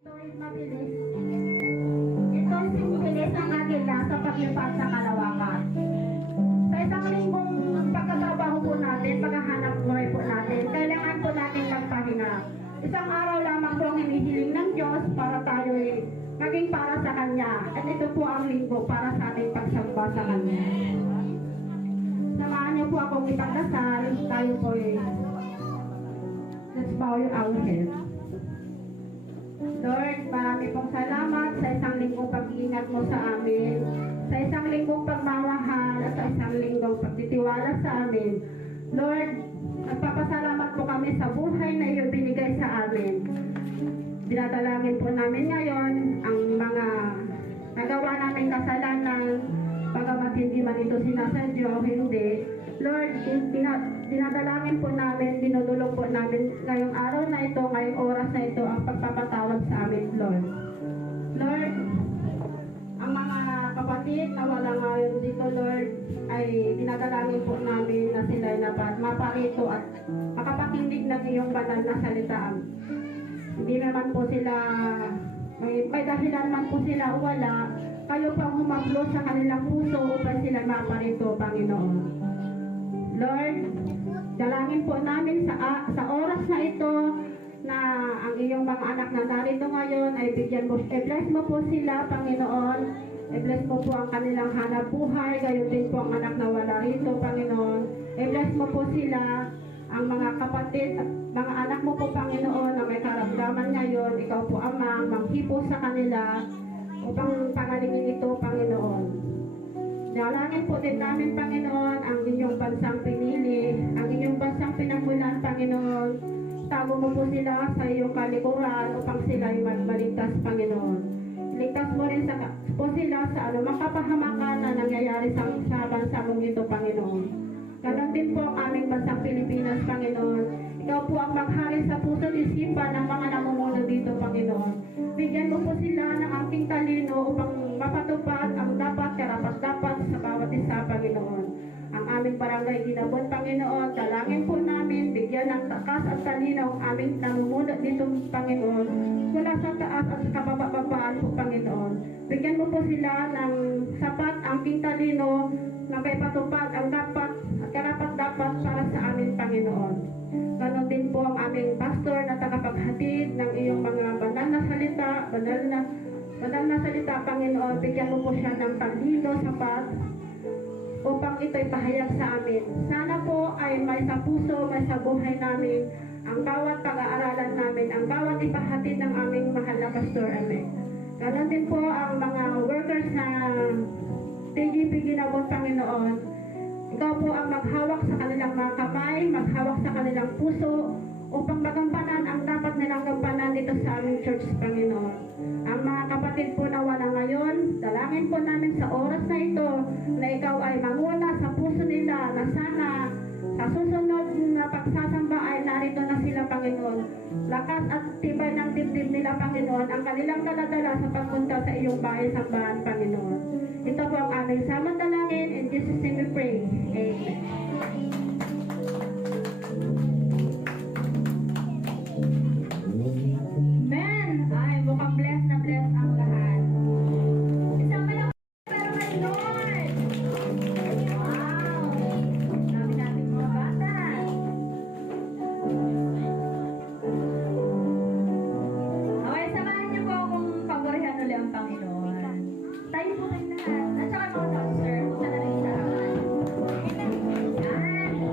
Ito'y mabilis. Ito'y sinibilis ng agila sa paglipad sa kalawakan. Sa isang linggong pagkatrabaho po natin, paghahanap buhay po natin, kailangan po natin magpahinga. Isang araw lamang po ang hinihiling ng Diyos para tayo'y maging para sa Kanya. At ito po ang linggo para sa ating pagsamba sa Kanya. Samahan niyo po akong ipagdasal. Tayo po'y let's bow our heads. Lord, marami pong salamat sa isang linggong pag-iingat mo sa amin, sa isang linggong pagmamahal at sa isang linggong pagtitiwala sa amin. Lord, nagpapasalamat po kami sa buhay na iyo binigay sa amin. Dinadalangin po namin ngayon ang mga nagawa naming kasalanan, bagamat hindi man ito sinasadya o hindi. Lord, dinadalangin po namin, dinudulog po namin ngayong araw na ito, ngayong oras na ito, ang pagpapatawad sa amin, Lord. Lord, ang mga kapatid na wala ngayon dito, Lord, ay dinadalangin po namin na sila ay maparito at makapakinig ng iyong banal na salitaan. Hindi naman po sila, may dahilan man po sila o wala, kayo po ang humablo sa kanilang puso upang sila maparito, Panginoon. Lord, dalangin po namin sa oras na ito na ang iyong mga anak na narito ngayon ay bigyan mo, i-bless mo po sila, Panginoon. I-bless mo po ang kanilang hanap buhay, gayon din po ang anak na wala rito, Panginoon. I-bless mo po sila, ang mga kapatid at mga anak mo po, Panginoon, na may karamdaman ngayon. Ikaw po, Ama, manghipo sa kanila upang pangalingin ito, Panginoon. Dalangin po din namin, Panginoon, ang inyong bansang pinili, ang inyong bansang pinagmulan, Panginoon. Tago mo po sila sa iyong kalikuran upang sila ay magbaligtas, Panginoon. Iligtas mo rin po sila sa anumang kapahamakan na nangyayari sa bansa mong ito, Panginoon. Ganon din po ang aming bansang Pilipinas, Panginoon. Ikaw po ang maghari sa puso at isipan ng mga namumuno dito, Panginoon. Bigyan mo po sila ng aking talino upang mapatupad ang karapat-dapat sa bawat isa, Panginoon. Ang aming barangay Ginabon, Panginoon, dalangin po namin, bigyan ng takas at talino ang aming namumuno dito, Panginoon. Mula sa taas at sa kabababaan po, Panginoon. Bigyan mo po sila ng sapat aking talino na may patupad ang dapat at karapat-dapat para sa amin, Panginoon. Ganon din po ang aming pastor na tagapaghatid ng iyong mga banal na salita, banal na salita, Panginoon. Bigyan mo po siya ng talino, sapat, upang ito'y pahayag sa amin. Sana po ay may sa puso, may sa buhay namin, ang bawat pag-aaralan namin, ang bawat ipahatid ng aming mahal na pastor. Amen. Ganon din po ang mga workers na TGP Ginabon, Panginoon. Ikaw po ang maghawak sa kanilang mga kamay, maghawak sa kanilang puso, upang magampanan ang dapat nilang gampanan dito sa aming church, Panginoon. Ang mga kapatid po na wala ngayon, dalangin po namin sa oras na ito na ikaw ay manguna sa puso nila na sana sa susunod na pagsasamba ay narito na sila, Panginoon. Lakas at tibay ng dibdib nila, Panginoon, ang kanilang daladala sa pagpunta sa iyong bahay-sambahan, Panginoon. Ito po ang aming samantalangin. In Jesus' name we pray. Amen. Amen. Ay, mukhang blessed na blessed ang lahat. Isang malaki pero kay Lord. Wow. Dami natin mga bata. Okay, samahan niyo po akong pagorihan ulit ang Panginoon. Tayo po kayo lahat. At saka mga doctor, punta na rin sa harapan. Yan.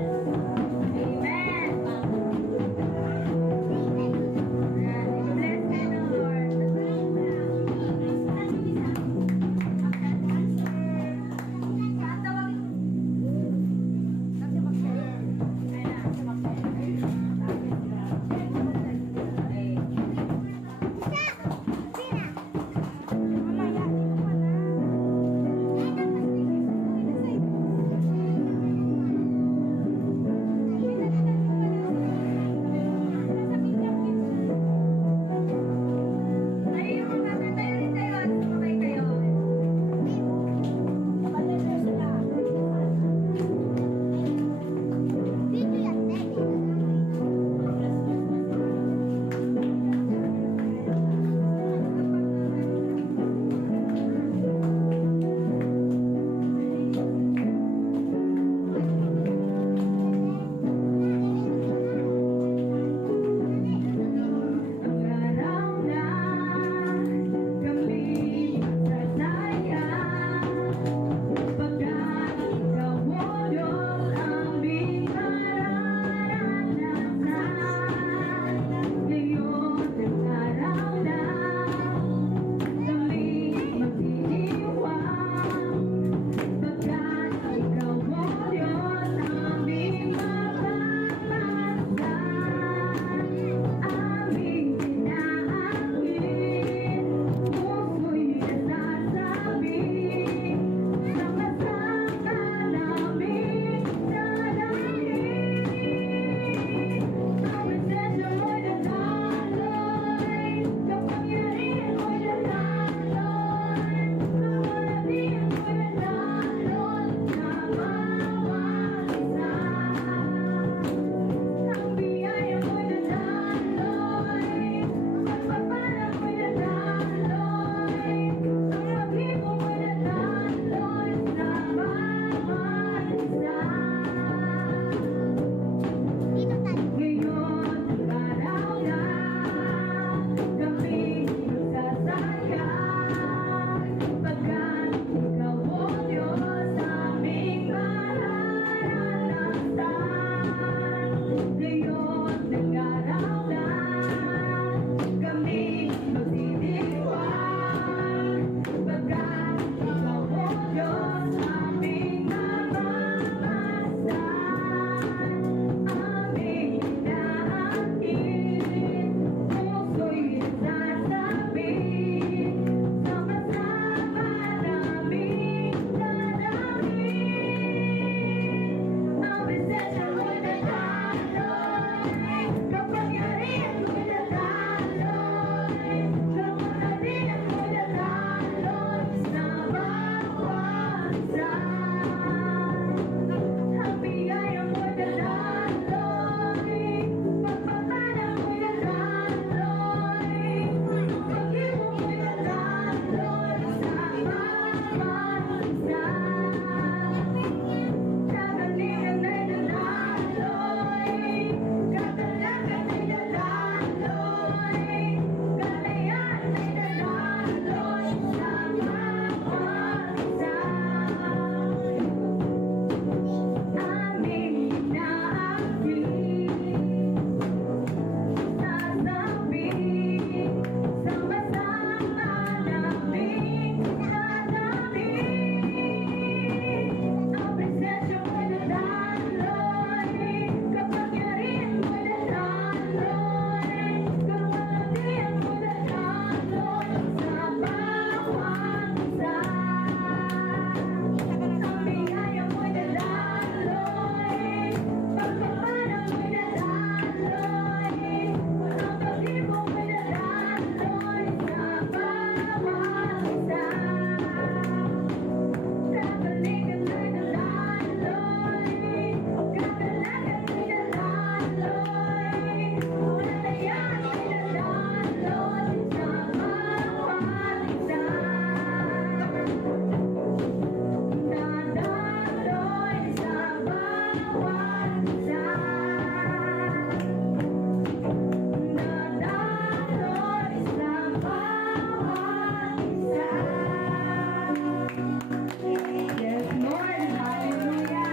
Yes, Lord. Hallelujah.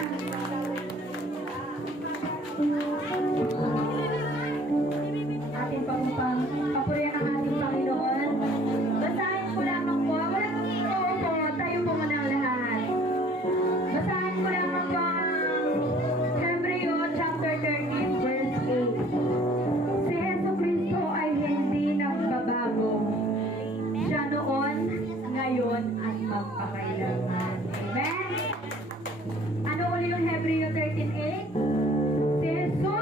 Atin pang papurihan ang ating Panginoon. Basahin ko lamang po. Walang oo po. Tayo po muna ang lahat. Basahin ko lamang po ang Hebreo chapter 13 verse 8. Si Yesu Cristo ay hindi nagbabago. Siya noon, ngayon, at magpakailanman. Amen? Ano uli yung Hebreo 13:8? Si Jesus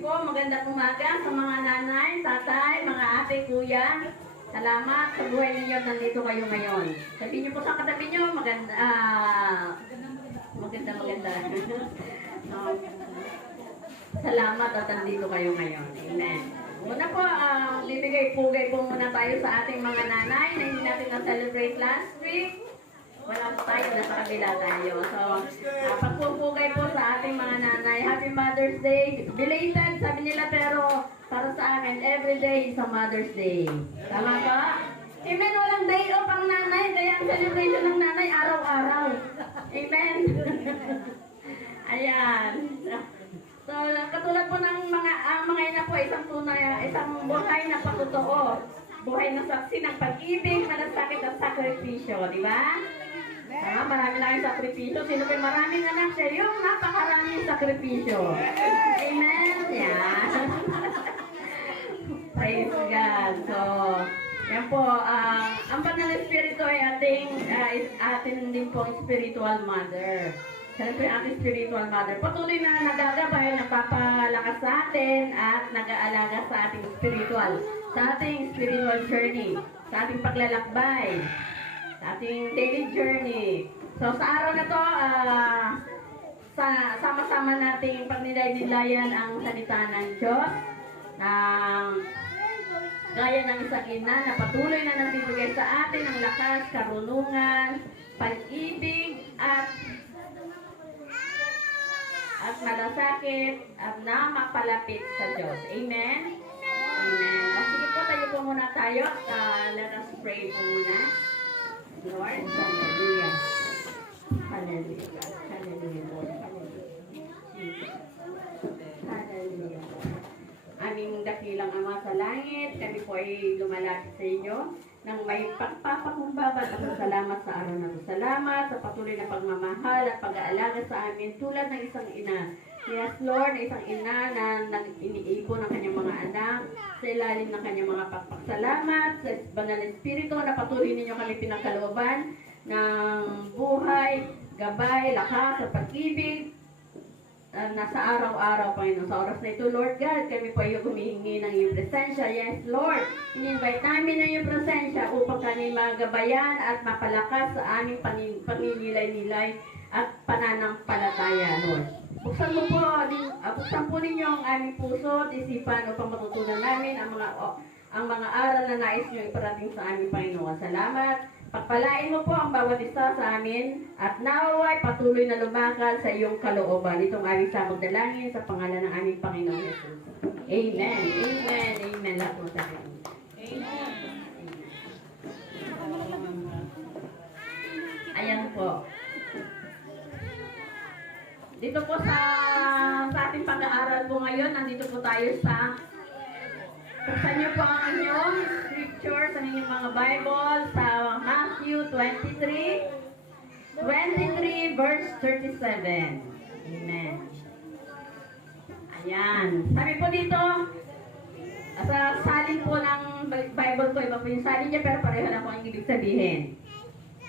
po, magandang umaga sa mga nanay, tatay, mga ate, kuya. Salamat sa buhay ninyo at nandito kayo ngayon. Sabihin niyo po sa katabi niyo, maganda. Oh, salamat at nandito kayo ngayon. Amen. Muna po, bibigay-pugay po muna tayo sa ating mga nanay na hindi natin na-celebrate last week. Wala po tayo, nasa kabila tayo. So, pagpupugay po sa ating mga nanay. Happy Mother's Day. Belated, sabi nila, pero para sa akin, every day is a Mother's Day. Tama ba? Amen, walang day off ang nanay. Kaya ang celebration ng nanay, araw-araw. Amen. Ayan. So, katulad po ng mga ina po, isang buhay na patotoo. Buhay na saksi ng pag-ibig, malasakit at sakripisyo. Di ba? Marami lang yung sakripisyo. Sino ba yung maraming anak siya? Yung napakaraming sakripisyo. Amen? Yeah. Praise God. So, yan po. Ang Banal Espiritu ay atin din po spiritual mother. Siya po yung ating spiritual mother. Patuloy na nagagabay, nagpapalakas sa atin at nag-aalaga sa ating spiritual journey, sa ating paglalakbay, sa ating daily journey. So sa araw na to, sama-sama nating pagnilay-nilayan ang salita ng Diyos. Gaya ng isang ina na patuloy na nagbibigay sa atin ng lakas, karunungan, pag-ibig at malasakit at na mapalapit sa Diyos. Amen? Amen. Sige po, tayo po muna tayo. Let us pray po muna. Lord, hallelujah. Hallelujah. Hallelujah, Lord. Hallelujah. Hallelujah. Aming dakilang Ama sa langit, kami po ay lumalapit sa inyo nang may pagpapakumbaba at salamat sa araw na ito. Salamat sa patuloy na pagmamahal at pag-aalaga sa amin tulad ng isang ina. Yes, Lord, na isang ina na iniipon ng kanyang mga anak sa ilalim ng kanyang mga pagpasalamat sa Banal Espiritu na patuloy ninyo kami pinagkalooban ng buhay, gabay, lakas at pag-ibig nasa araw-araw, Panginoon. Sa oras na ito, Lord God, kami po ay humihingi ng iyong presensya. Yes, Lord, in-invite namin ng iyong presensya upang kami magabayan at mapalakas sa aming paninilay-nilay at pananampalataya, Lord. Buksan po ninyo ang aming puso at isipan upang matutunan namin ang mga aral na nais niyo iparating sa aming Panginoon. Salamat. Pagpalain mo po ang bawat isa sa amin at naway patuloy na lumakad sa iyong kalooban. Itong aming samog dalangin sa pangalan ng aming Panginoon Jesus. Amen. Amen. Amen. Lahat mo sa akin. Amen. Ayan po. Dito po sa ating pag-aaral po ngayon, nandito po tayo sa buksan niyo po ang inyong scriptures, ang inyong mga Bible sa Matthew 23 verse 37. Amen. Ayan. Sabi po dito, sa salin po ng Bible ko, iba po yung salin niya, pero pareho na po ang ibig sabihin.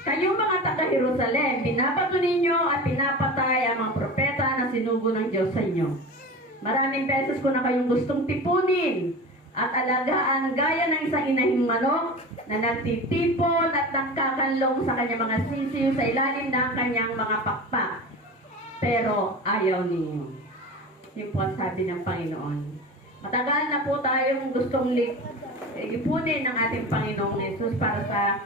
Kayong mga taga-Jerusalem, binabato ninyo at pinapatay ang mga propeta na sinugo ng Diyos sa inyo. Maraming beses ko na kayong gustong tipunin at alagaan gaya ng isang inahing manok na nagtitipon at nagkakanlong sa kanyang mga sisiw sa ilalim ng kanyang mga pakpak. Pero ayaw ninyo. Yun po ang sabi ng Panginoon. Matagal na po tayong gustong ipunin ng ating Panginoong Jesus para sa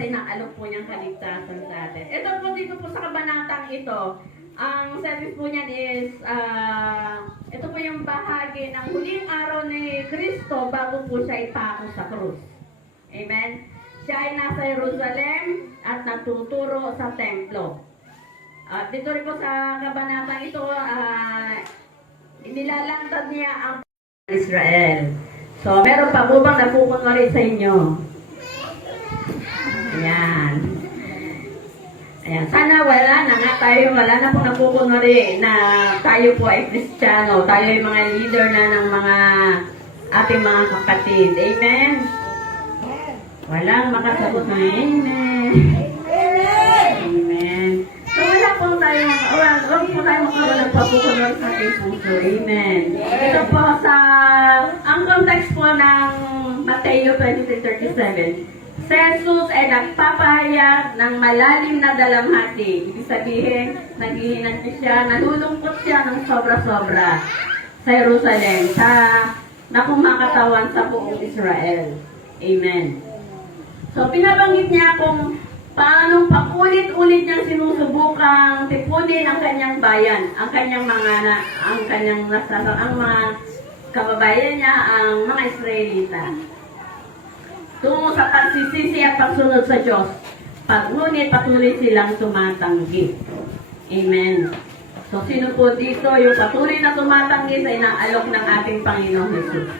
inaalok po niyang kaligtasan sa atin. Ito po dito po sa kabanatang ito, ang service po niyan is, ito po yung bahagi ng huling araw ni Kristo bago po siya ipako sa krus. Amen? Siya ay nasa Jerusalem at nagtuturo sa templo. At dito rin po sa kabanatang ito, inilalantad niya ang Israel. So, meron pa po bang napukunwari sa inyo? Ayan. Ayan. Sana wala na na po napukunwari na tayo po ay Kristiyano. Tayo ay mga leader na ng mga ating mga kapatid. Amen? Walang makasagot na Amen. Amen. So, wala Kaya po tayo, huwag po tayo magkaroon ng pagkukulong sa ating puso. Amen. Ito po ang context po ng Mateo 23:37. Si Jesus ay nagpapahayag ng malalim na dalamhati. Ibig sabihin, naghihinanti siya, nalulungkot siya ng sobra-sobra sa Jerusalem, na kumakatawan sa buong Israel. Amen. So, pinabanggit niya kung paano paulit-ulit niyang sinusubukang tipunin ang kanyang bayan, ang mga kababayan niya, ang mga Israelita. Tungo sa pagsisisi at pagsunod sa Diyos, ngunit patuloy silang tumatanggi. Amen. So, sino po dito yung patuloy na tumatanggi sa inaalok ng ating Panginoong Jesus?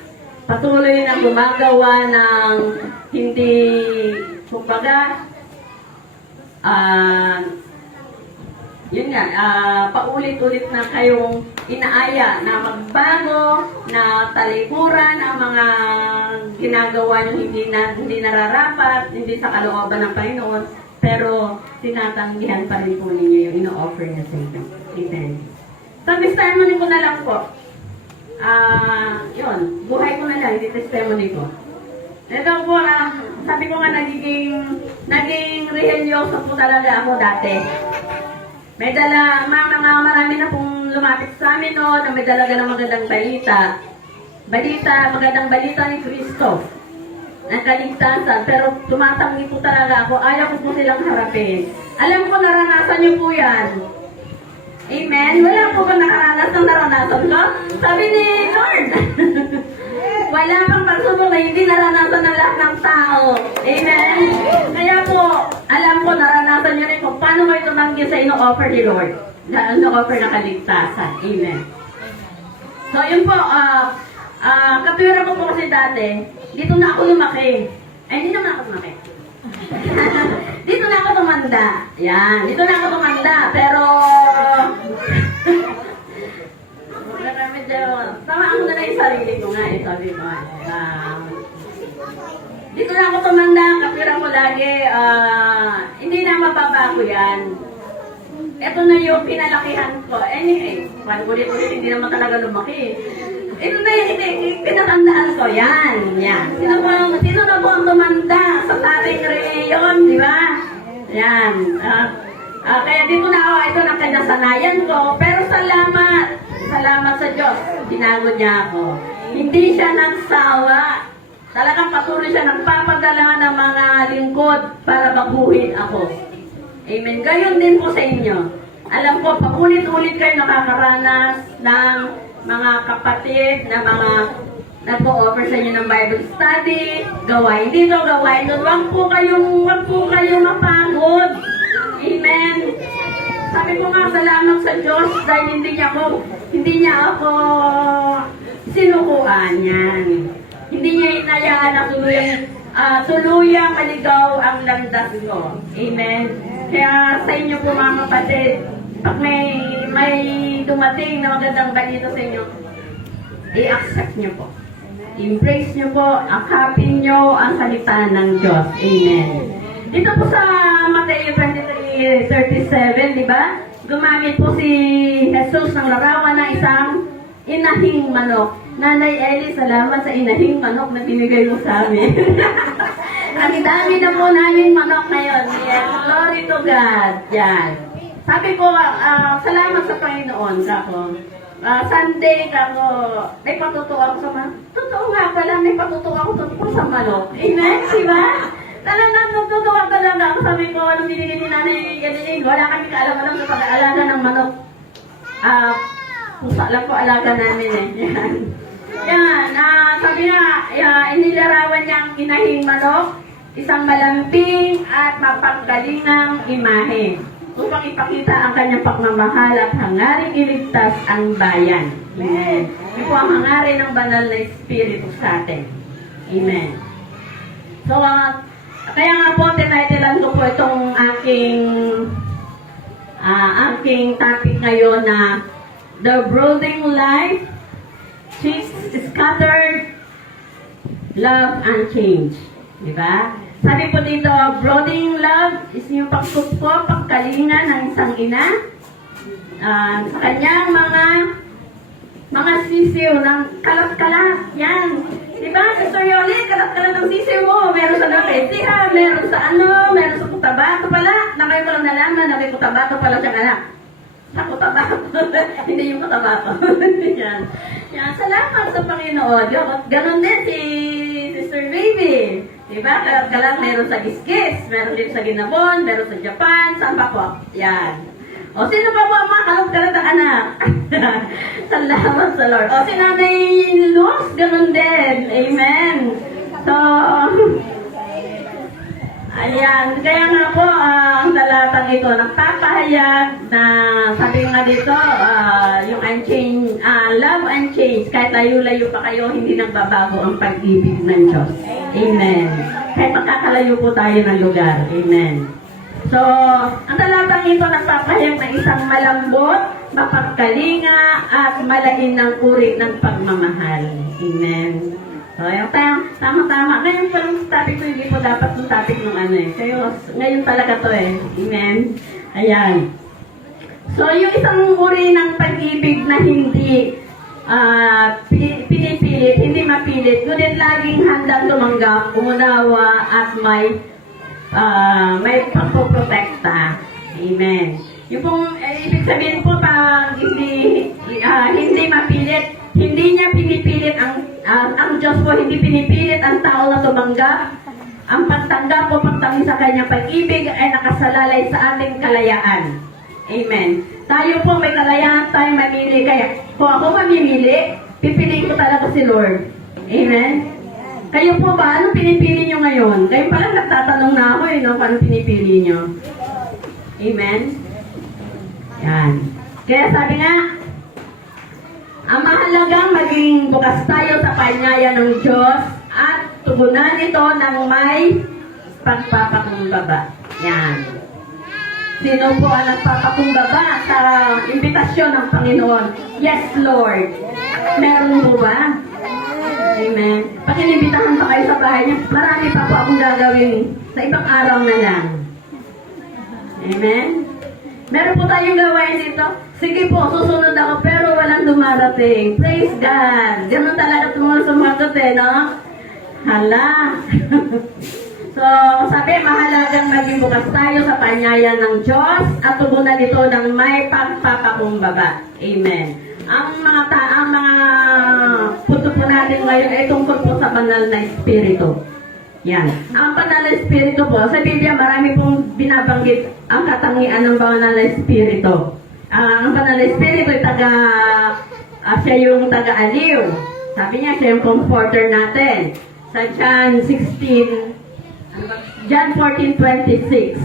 Patuloy na gumagawa ng hindi, kumbaga, yun nga, paulit-ulit na kayong inaaya na magbago, na talikuran ang mga ginagawa nyo hindi nararapat, hindi sa kalooban ng Panginoon, pero tinatanggihan pa rin po ninyo yung ino-offer niya sa inyo. Amen. So, testimony ko na lang po. Yun, buhay ko na lang, hindi testimony ko. Ito po, sabi ko nga, naging religyoso po talaga ako dati. May dala, marami na pong lumapit sa amin no, na may dalaga ng magandang balita. Magandang balita ni Kristo. Ang kaligtasan, pero tumatanggi po talaga ako. Ayaw ko po silang harapin. Alam ko, naranasan niyo po yan. Amen? Wala po ba naranasan ko? Sabi ni Lord. Wala pang pagsunod na hindi naranasan ng lahat ng tao. Amen? Kaya po, alam ko, naranasan niyo rin kung paano kayo tumanggi sa ino-offer ni Lord. Ino-offer na kaligtasan. Amen. So, yun po, katwira ko po kasi dati, dito na ako lumaki. Ay, hindi naman ako lumaki. Dito na ako tumanda. Yan, dito na ako tumanda. Pero, tamaan ko na lang yung sarili ko nga, sabi ko. Dito na ako tumanda, katwira ko lagi, hindi na mababago yan. Ito na yung pinalakihan ko. Anyway, ulit-ulit, hindi naman talaga lumaki. Ito na yung pinatandaan ko. Yan. Sino na po ang tumanda sa ating reyon, di ba? Yan. Kaya dito na ako, ito na kinasanayan ko. Pero salamat sa Diyos. Binago niya ako. Hindi siya nagsawa. Talagang patuloy siya nagpapadala ng mga lingkod para baguhin ako. Amen. Gayon din po sa inyo. Alam ko, paulit-ulit kayo nakakaranas ng mga kapatid na mga nag-o-offer sa inyo ng Bible study, gawain dito, gawain doon. Huwag po kayong mapagod. Amen. Sabi ko nga, salamat sa Diyos dahil hindi niya ako sinukuan yan. Hindi niya inayaan na tuluyang maligaw ang landas ko. Amen. Kaya sa inyo po mga kapatid, pag may dumating na magandang balita sa inyo, i-accept nyo po. Embrace nyo po, akapin nyo ang salita ng Diyos. Amen. Dito po sa Mateo 23:37, di ba? Gumamit po si Jesus ng larawan ng isang inahing manok. Nanay Ellie, salamat sa inahing manok na binigay mo sa amin. Ang dami na po namin manok ngayon. Yes, glory to God. Yan. Sabi ko, salamat sa Panginoon. Sunday, may patutuwa ako sa manok. Totoo nga pala, may patutuwa ako sa manok. Amen, diba? Talagang nagtutuwa talaga ako. Sabi ko, anong binigay ni Nanay Ellie? Wala kami kaalam-alam sa pag-aalaga ng manok. Pusa lang po alaga namin eh. Yan. Sabi nga, inilarawan niya ang inahing manok, isang malamping at mapanggalingang imahe upang ipakita ang kanyang pagmamahal at hangaring iligtas ang bayan. Amen. Ito po ang hangarin ng banal na Espiritu sa atin. Amen. So, kaya nga po, tinitlean ko po itong aking topic ngayon na The Brooding Life, Scattered Love and Change. Diba? Sabi po dito, brooding love is yung pagtutpo, pagkalinga ng isang ina. Sa kanyang mga sisiw ng kalat-kalat. Yan. Diba, Sister Yoli, kalat-kalat ng sisiw mo. Meron sa napetiha, meron sa meron sa kutabato pala. Na kayo ko lang nalaman na may kutabato pala siyang anak. Sa kutabato. Hindi yung kutabato. Yan. Yan. Salamat sa Panginoon. Ganon din si Sister Baby. Diba, kalat-kalat meron sa Giskis, meron din sa Ginabon, meron sa Japan. Saan pa po? Yan. O, sino pa po ang mga kalat-kalat ang anak? Salamat sa Lord. O, si Nanay Luz, ganun din. Amen. So, ayan. Kaya nga po, ang talatang ito, nagpapahayag na, sabi nga dito, yung unchanged, love unchanged. Kahit layo-layo pa kayo, hindi nagbabago ang pag-ibig ng Diyos. Amen. Kahit makakalayo po tayo ng lugar. Amen. So, ang talatang ito nagpapahayag ng isang malambot, mapagkalinga, at malain ng uri ng pagmamahal. Amen. So, yung tama-tama. Ngayon pa yung topic ko, hindi po dapat yung topic ng Kaya ngayon talaga to Amen. Ayan. So, yung isang uri ng pag-ibig na hindi pinipilit, hindi mapilit, ngunit laging handang tumanggap, umunawa, at may pagpoprotekta. Amen. Yung pong, ibig sabihin po, pag hindi mapilit, hindi niya pinipilit ang Diyos po, hindi pinipilit ang tao na tumanggap. Ang pagtanggap o pagtangi sa kanyang pag-ibig ay nakasalalay sa ating kalayaan. Amen. Tayo po may kalayaan, tayo mamili. Kaya kung ako mamimili, pipiliin ko talaga si Lord. Amen. Kayo po ba? Anong pinipili nyo ngayon? Kayo pala nagtatanong na ako no? Paano pinipili nyo? Amen? Yan. Kaya sabi nga, ang mahalagang maging bukas tayo sa panyaya ng Diyos at tugunan ito ng may pagpapakumbaba. Yan. Sino po ang nagpapakumbaba sa imbitasyon ng Panginoon? Yes, Lord. Meron po ba? Amen. Pag inimbitahan pa kayo sa bahay niya, marami pa po akong gagawin sa ibang araw na lang. Amen. Meron po tayong gawain dito. Sige po, susunod ako, pero walang dumarating. Praise God. Ganun talaga sumagot no? Hala. So, sabi, mahalagang maging bukas tayo sa panyaya ng Diyos at tugunan ito ng may pagpapakumbaba. Amen. Ang mga punto po natin ngayon ay tungkol po sa banal na espiritu. Yan. Ang banal na espiritu po, sa Biblia marami pong binabanggit ang katangian ng banal na espiritu. Ang banal na espiritu ay siya yung taga-aliw. Sabi niya, siya yung comforter natin. Sa John 14:26.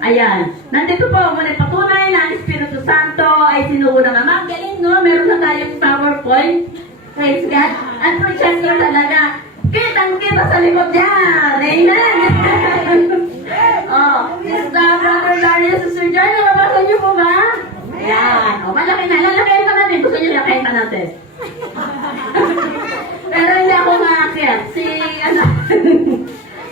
Ayan. Nandito po, muli patunay na ang Espiritu Santo ay sinugo ng Ama. Galing, no? Meron na tayong PowerPoint. Praise God. At projector talaga. Kitang-kita sa likod yan. Amen. Brother Darius, Sister Joy, nababasa niyo po ba? Ayan. Malaki na. Lalakayin pa natin. Gusto niyo lakayin pa natin. Pero hindi ako maakyat.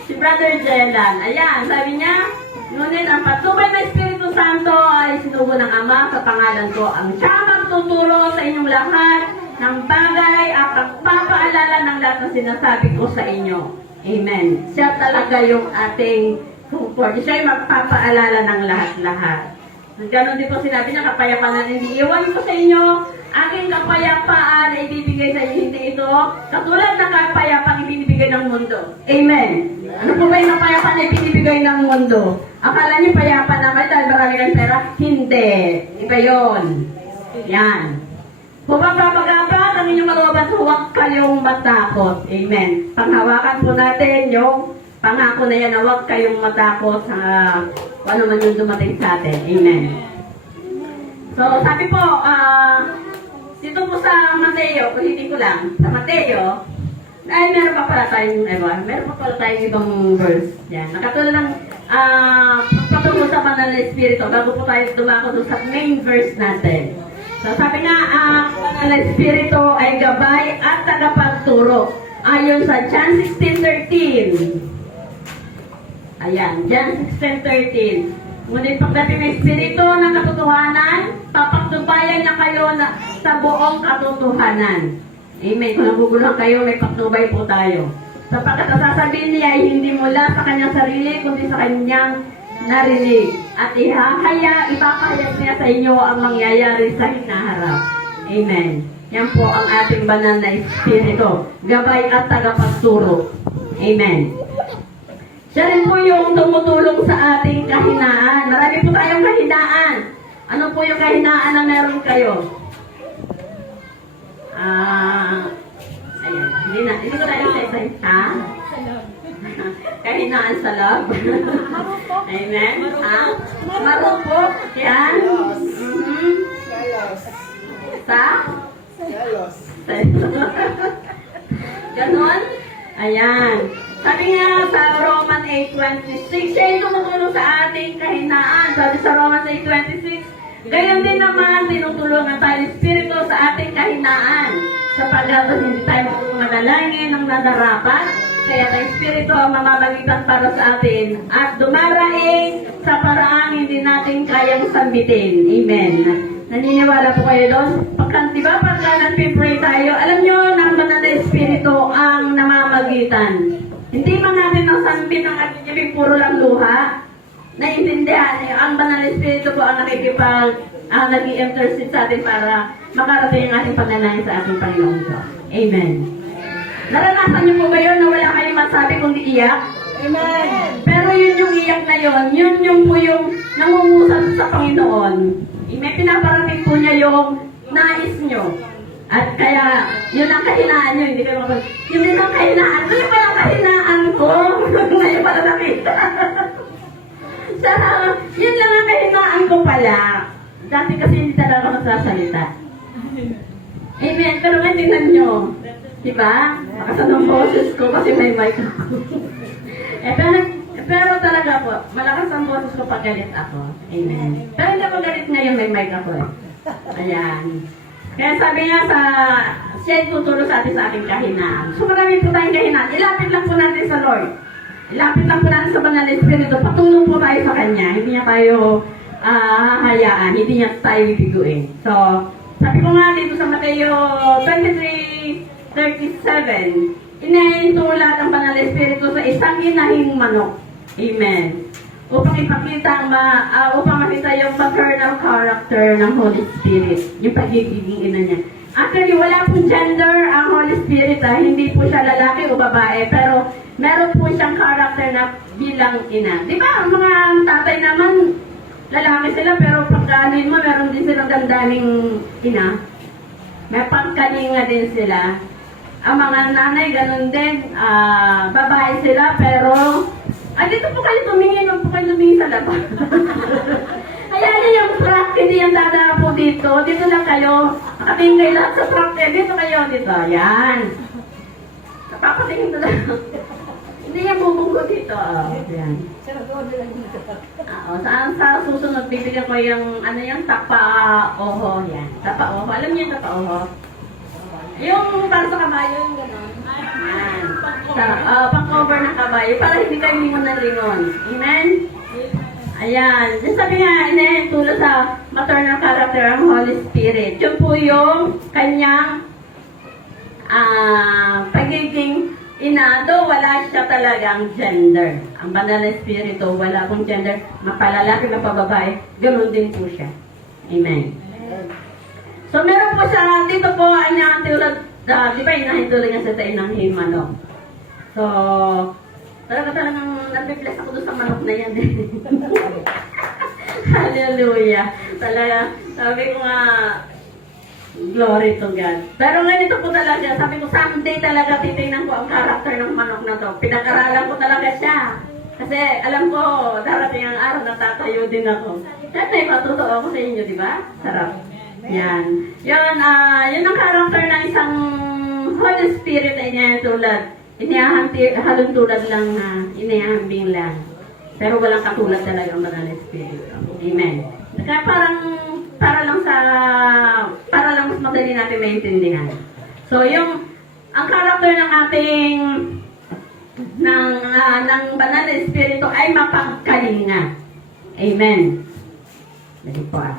Si Brother Jelan. Ayan, sabi niya, ngunit ang patnubay ng Espiritu Santo ay sinugo ng Ama sa pangalan ko. Ang siya magtuturo sa inyong lahat ng bagay at pagpapaalala ng lahat na sinasabi ko sa inyo. Amen. Siya talaga yung ating comfort. Siya yung magpapaalala ng lahat-lahat. Ganon din po sinabi niya, kapayapaan na iniiwan ko sa inyo. Aking kapayapaan ay ibibigay sa inyo, hindi ito katulad ng kapayapaan ibinibigay ng mundo. Amen. Ano po ba yung kapayapaan na ibinibigay ng mundo? Akala niyo payapa na kayo dahil marami ng pera? Hindi. Iba yun. Yan. Kung magpapagapat ang inyong kalooban, huwag kayong matakot. Amen. Panghawakan po natin yung pangako na yan na huwag kayong matakot sa ano man yung dumating sa atin. Amen. So, sabi po, dito po sa Mateo, ulitin ko lang, sa Mateo, ay meron pa pala tayong, meron pa pala tayong ibang verse. Yan. Nakatulad ng patungkol sa banal na espiritu, bago po tayo dumako doon sa main verse natin. So, sabi nga, banal na espiritu ay gabay at tagapagturo. Ayon sa John 16:13. Ayan, John 16:13. Ngunit pagdating ng Espiritu ng katotohanan, papagtubayan niya kayo sa buong katotohanan. Amen. Kung naguguluhan kayo, may patnubay po tayo. Sapagkat ang sasabihin niya ay hindi mula sa kanyang sarili, kundi sa kanyang narinig. At ipapahayag niya sa inyo ang mangyayari sa hinaharap. Amen. Yan po ang ating banal na Espiritu. Gabay at tagapagturo. Amen. Siya rin po yung tumutulong sa ating kahinaan. Marami po tayong kahinaan. Ano po yung kahinaan na meron kayo? Ayan. Hindi ko tayo isa-isa. Ha? Kahinaan sa love. Amen. Marupok. Yan. Sa? Ganon? Ayan. Sabi nga sa Roman 8:26, siya yung tumutulong sa ating kahinaan. Sabi sa Roman 8:26, gayon din naman tinutulungan tayo ng Espiritu sa ating kahinaan. Sapagkat hindi tayo manalangin ng nadarapat, kaya ang Espiritu ang mamamagitan para sa atin at dumaraing sa paraang hindi natin kayang sambitin. Amen. Naniniwala po kayo doon? Diba pagka nag-pray tayo, alam nyo na ang banal na Espiritu ang namamagitan. Hindi man natin ang sambit ng ating ibig puro lang luha. Naiintindihan niyo, ang banal na Espiritu po ang nag-i-intercede sa atin para makarating ang ating pananangin sa ating Panginoon Diyos. Amen. Naranasan niyo po ba yun na wala kayong masabi kundi iyak? Amen. Pero yun yung iyak na yun yung po yung nangungusap sa Panginoon. May pinaparating po niya yung nais nyo. At kaya, yun ang kahinaan nyo, hindi kayo makapag... Yun din ang kahinaan ko, yung palang kahinaan ko. Ngayon pala nakita. Yun lang ang kahinaan ko pala. Dati kasi hindi talaga magsasalita. Amen. Pero ngayon tingnan nyo. Diba? Makasan ang boses ko kasi may mic ako. Pero talaga po, malakas ang boses ko pag galit ako. Amen. Pero hindi ako galit ngayon, may mic ako eh. Ayan. Kaya sabi nga siya tutulong sa atin sa ating kahinaan. So marami po tayong kahinaan. Ilapit lang po natin sa Lord. Ilapit lang po natin sa Banal na Espiritu. Patulong po tayo sa Kanya. Hindi niya tayo hahayaan. Hindi niya tayo bibiguin. So, sabi ko nga dito sa Mateo 23:37, inaintulad ang Banal na Espiritu sa isang inahing manok. Amen. Upang ipakita upang makita yung maternal character ng Holy Spirit, yung pagiging ina niya. Actually, wala pong gender ang Holy Spirit, hindi po siya lalaki o babae, pero meron po siyang character na bilang ina. Di ba, ang mga tatay naman, lalaki sila, pero pagkaanuin mo, meron din silang dandaning ina. May pagkalinga din sila. Ang mga nanay, ganun din, babae sila, pero dito po kayo tumingin, huwag po kayo tumingin sa labas. Ayan yung truck, hindi yan dadaan po dito. Dito lang kayo. Nakatingin kayo lahat sa truck. Dito kayo, dito. Ayan. Papatingin na lang. Hindi yan bubunggo dito. Ayan. Sa susunod, bibigyan ko yung, tapa-oho. Yan. Tapa-oho. Alam niyo yung tapa-oho? Yung para sa kabayo, yung gano'n. Ayan. Pang-cover ng kabayo para hindi kayo lingon ng lingon. Amen? Ayan. Then sabi nga, tulad sa maternal character ng Holy Spirit. Yun po yung kanyang pagiging ina. Though wala siya talagang gender. Ang Banal na Espiritu, wala pong gender. Mapalalaki na pababae. Ganoon din po siya. Amen. So meron po siya, dito po, ang tulad, di ba inahintulad niya sa inang manok. So, talagang nabibless ako doon sa manok na yan. Hallelujah. Talaga, sabi ko nga, glory to God. Pero ganito po talaga, sabi ko, someday talaga titingnan ko ang karakter ng manok na to. Pinag-aralan ko talaga siya. Kasi alam ko, darating ang araw na tatayo din ako. Siyempre, matutuwa ako sa inyo, di ba? Sarap. Yan. Yun ang karakter ng isang Holy Spirit ay inihantulad. Halong-tulad lang na inihambing lang. Pero walang katulad talaga ang Banal na Espiritu. Amen. Kaya para lang mas madali natin maintindihan. So, ang karakter ng ating ng banal na espiritu ay mapagkalinga. Amen. Dali po ah.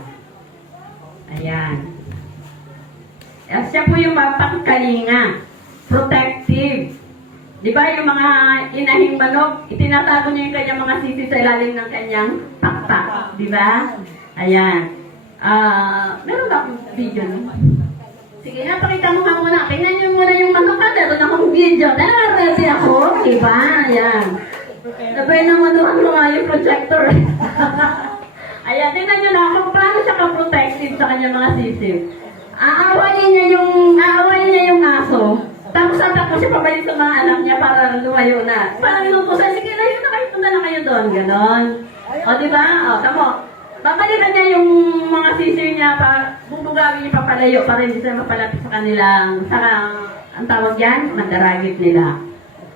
Ayan. Siya po yung mapagkalinga. Protective. Di ba yung mga inahing manok, itinatago niya yung kanyang mga sisi sa ilalim ng kanyang pakpak. Di ba? Ayan. Meron ba akong video no? Sige nga, pakita mo nga muna. Tingnan niyo muna yung manok ka. Meron akong video. Ready ako. Di ba? Ayan. Sabay na manuhan mo nga yung projector. Ayan, tingnan niyo na kung paano siya ka-protective sa kanyang mga sisi. Aawayin niya yung aso. Tapos tatakbo siya pabalik sa mga anak niya para lumayo na. Parang inutusan, sige, layo na kayo, punta na kayo doon. Ganon. O, di ba? O, tamo. Babalikan niya yung mga sisi niya para bubugawin niya papalayo para hindi sila mapalapit sa kanilang, ang tawag yan, mandaragit nila.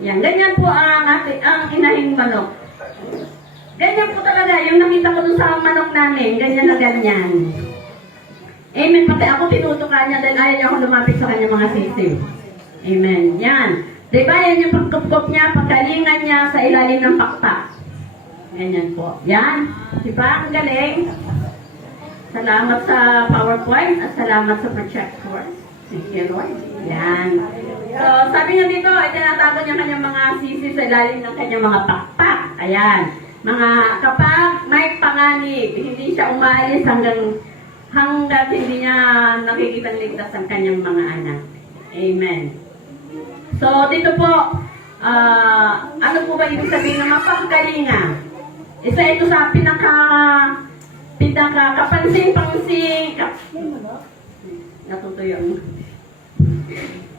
Yan, ganyan po ang inahing manok. Ganyan po talaga, yung nakita ko dun sa manok namin, ganyan na ganyan. Amen, pati ako tinutukan niya dahil ayaw niya ako lumapit sa kanyang mga sisi. Amen. Yan. Diba yan yung pagkupkop niya, pagkalingan niya sa ilalim ng pakpak. Ganyan po. Yan. Diba? Ang galing. Salamat sa PowerPoint at salamat sa projector. Thank you, Lord. Yan. So, sabi nga dito, itinatago niya kanyang mga sisi sa ilalim ng kanyang mga pakpak. Ayan. Kapag may panganib, hindi siya umalis hanggang hindi niya nakikitang ligtas ang kanyang mga anak. Amen. So, dito po, ano po ba ibig sabihin ng mapagkalinga? Isa ito sa kapansin-pansin, natutuyo.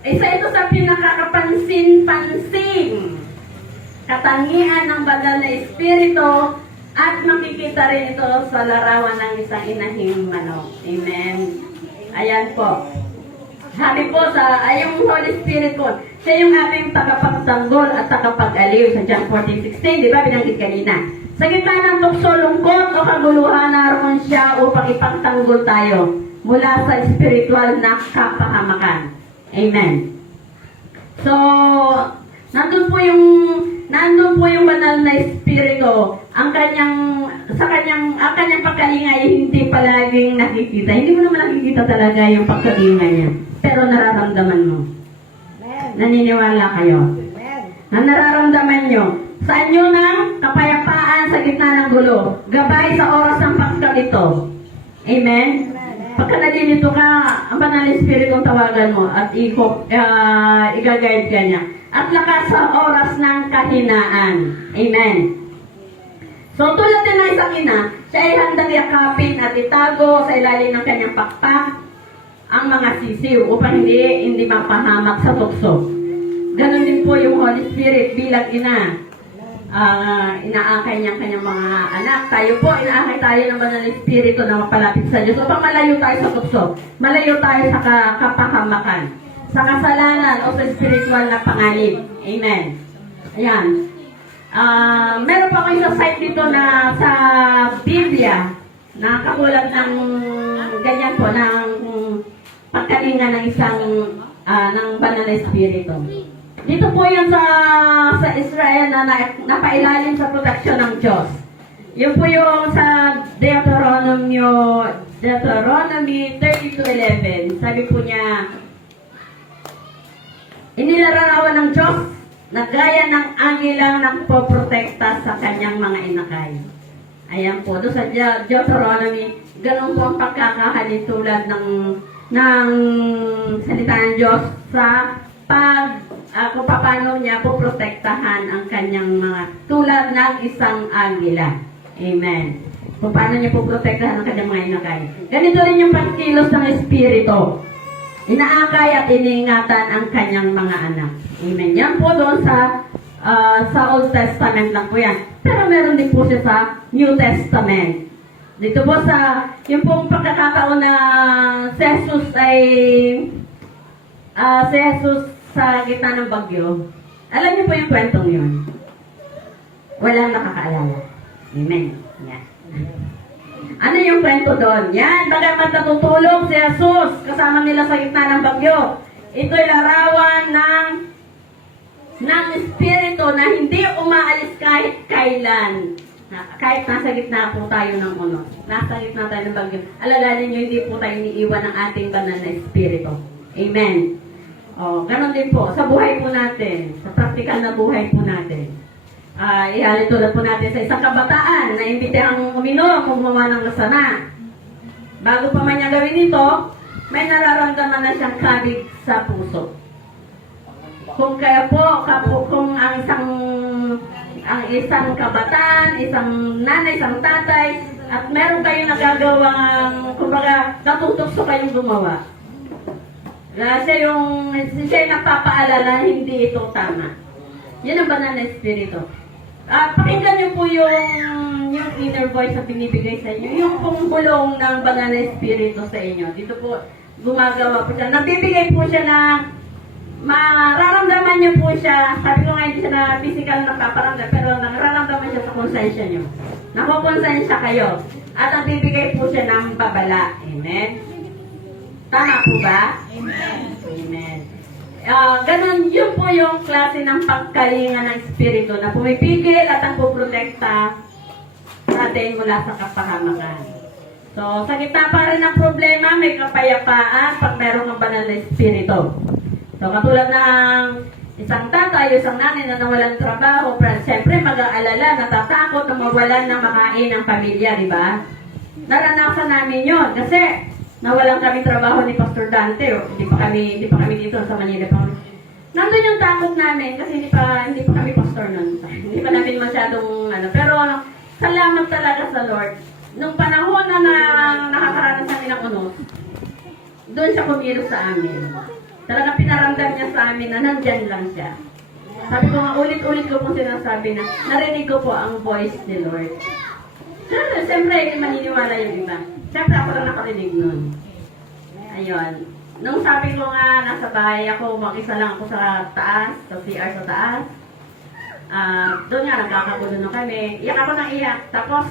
Isa ito sa pinakakapansin-pansin katangian ng banal na espiritu at makikita rin ito sa larawan ng isang inahing manok. Amen. Ayan po. Sabi po yung Holy Spirit po, siya yung ating tagapagtanggol at tagapag-aliw sa John 14:16, di ba? Binanggit kanina. Sa gitna ng tukso, lungkot o kaguluhan, naroon siya upang ipagtanggol tayo mula sa spiritual na kapahamakan. Amen. So, nandun po yung banal na espiritu, ang kanyang pagkalinga ay hindi palaging nakikita. Hindi mo naman nakikita talaga yung pagkalinga niya. Pero nararamdaman mo. Naniniwala kayo. Na nararamdaman nyo. Sa inyo ng kapayapaan sa gitna ng gulo. Gabay sa oras ng pagkalito. Amen? Pagka nalilito ka, ang banal na espiritu ang tawagan mo at i-guide ka niya. At lakas sa oras ng kahinaan. Amen. So tulad din ng isang ina, siya ay handang yakapin at itago sa ilalim ng kanyang pakpak ang mga sisiw upang hindi mapahamak sa tukso. Ganon din po yung Holy Spirit bilang ina. Inaakay niya kanyang mga anak. Tayo po, inaakay tayo ng banal na espiritu na mapalapit sa Diyos upang malayo tayo sa tukso. Malayo tayo sa kapahamakan, sa kasalanan o sa spiritual na panganib. Amen. Ayan. Meron pa akong isang site dito na sa Biblia na katulad ng ganyan po, ng pagkalinga ng isang ng banal na espiritu. Dito po yun sa Israel na napailalim sa proteksyon ng Diyos. Yun po yung sa Deuteronomy 30:11. Sabi po niya, inilalarawan ng Diyos na gaya ng angilang nagpoprotekta sa kanyang mga inakay. Ayan po, doon sa Deuteronomy, ganun po ang pagkakahalin tulad ng salita ng Diyos sa kung paano niya poprotektahan ang kanyang mga tulad ng isang agila. Amen. Kung paano niya poprotektahan ang kanyang mga inakay. Ganito rin yung pagkilos ng Espiritu. Inaakay at iniingatan ang kanyang mga anak. Amen. Yan po doon sa Old Testament lang po yan. Pero meron din po siya sa New Testament. Dito po yung pong pagkakataon na si Jesus sa gitna ng bagyo. Alam niyo po yung kwentong yun. Walang nakakaalala. Amen. Yan. Ano yung kwento doon? Yan, bagamat natutulog si Jesus kasama nila sa gitna ng bagyo. Ito'y larawan ng ng Espiritu na hindi umaalis kahit kailan. Kahit nasa gitna po tayo ng unos, nasa gitna tayo ng bagyo, alalahanin nyo, hindi po tayo iniiwan ng ating banal na Espiritu. Amen. O, ganon din po, sa buhay po natin, sa practical na buhay po natin. Ihalin tulad po natin sa isang kabataan na imbitehang uminom, gumawa ng masama. Bago pa man niya gawin ito, may nararamdaman na siyang kabig sa puso. Kung kaya po, kung ang isang kabataan, isang nanay, isang tatay, at meron kayong nagagawang, kumbaga, natutokso kayong gumawa. Siya yung nagpapaalala, hindi ito tama. Yan ang banal na Espiritu. Pakinggan niyo po yung inner voice na binibigay sa inyo, yung pong bulong ng banal na Espiritu sa inyo. Dito po, gumagawa po siya. Nagbibigay po siya na mararamdaman niyo po siya, sabi ko nga hindi siya na physical na paparamdam, pero nararamdaman siya sa konsensya niyo. Nakukonsensya kayo. At nagbibigay po siya ng babala. Amen? Tama po ba? Amen. Amen. Ganun, yun po yung klase ng pagkalinga ng Espiritu na pumipigil at ang puprotekta natin mula sa kapahamakan. So, sa gitna pa rin ng problema, may kapayapaan pag meron ng banal na Espiritu. So, katulad ng isang tatay, isang nanay na nawalan trabaho, pero siyempre mag-aalala, natatakot na mawalan ng makain ng pamilya, di ba? Naranasan namin yon kasi nawalan kami trabaho ni Pastor Dante, hindi pa kami dito sa Manila. Nandun yung takot namin kasi hindi pa kami pastor nun. Hindi pa namin masyadong pero salamat talaga sa Lord. Nung panahon na nakakaranas namin ng unos, doon siya kumilos sa amin. Talaga pinaramdam niya sa amin na nandyan lang siya. Sabi ko nga, ulit-ulit ko pong sinasabi na narinig ko po ang voice ni Lord. Siyempre, hindi maniniwala yung iba. Siyempre, ako lang nakarinig nun. Ayun. Nung sabi ko nga, nasa bahay ako, mag-isa lang ako sa taas, sa CR sa taas. Doon nga, nagkakagulo na kami. Iyak ako ng iyak. Tapos,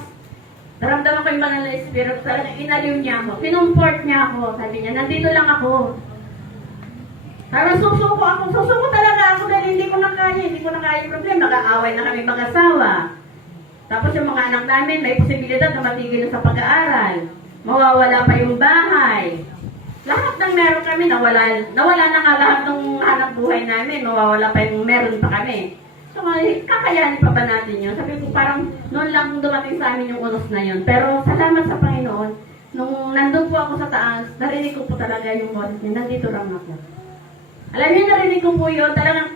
naramdaman ko yung banal na Espiritu. Talagang inaliw niya ako. Pinumport niya ako. Sabi niya, nandito lang ako. Parang susuko talaga ako dahil hindi ko na kaya yung problema. Nag-aaway na kami mag-asawa. Tapos yung mga anak namin, may posibilidad na matigil na sa pag-aaral. Mawawala pa yung bahay. Lahat ng meron kami, nawala na nga lahat ng hanap buhay namin. Mawawala pa yung meron pa kami. So, kakayanin pa ba natin yun? Sabi ko, parang noon lang dumating sa amin yung unos na yun. Pero salamat sa Panginoon, nung nandun po ako sa taas, narinig ko po talaga yung boses niya, nandito lang ako. Alam niyo, narinig ko po yun, talagang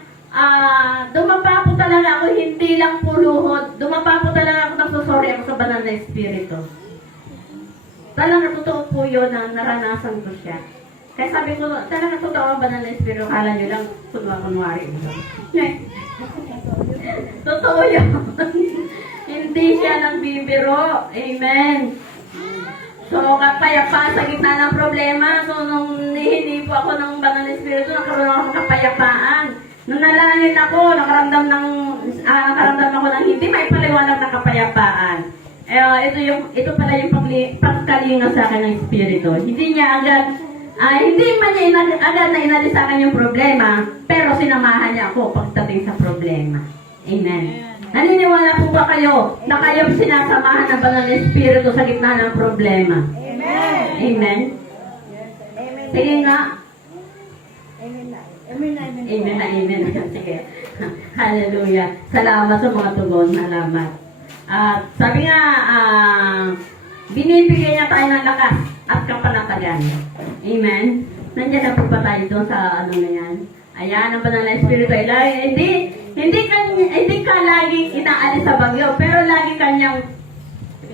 dumapa po talaga ako, hindi lang po luhod. Dumapa po talaga ako, nagsusori ako sa banal na Espiritu. Talagang totoo po yun na naranasan ko siya. Kaya sabi ko, talagang totoo ang banal na Espiritu. Kala niyo lang, kunwari. Totoo yun. Hindi siya nagbibiro. Amen. So, kapayapaan sa gitna ng problema. So, nung nihingi po ako ng banal na Espiritu, nakaroon ako ng kapayapaan. Nung nalangin ako, nakaramdam ako ng hindi may paliwanag na kapayapaan. Ito pala yung pagkalinga sa akin ng Espiritu. Hindi niya hindi man niya agad na inalis sa akin yung problema, pero sinamahan niya ako pagdating sa problema. Amen. Naniniwala po ba kayo na kayo sinasamahan ng banal na Espiritu sa gitna ng problema? Amen. Amen. Sige nga. Amen. Sige. Hallelujah. Salamat sa mga tugon. Salamat. Sabi nga, binibigay niya tayo ng lakas at kapanatagan. Amen. Nandiyan na po ba tayo doon sa na yan? Ayan, ang banal na Espiritu ay hindi ka laging inaalis sa bagyo, pero lagi kanyang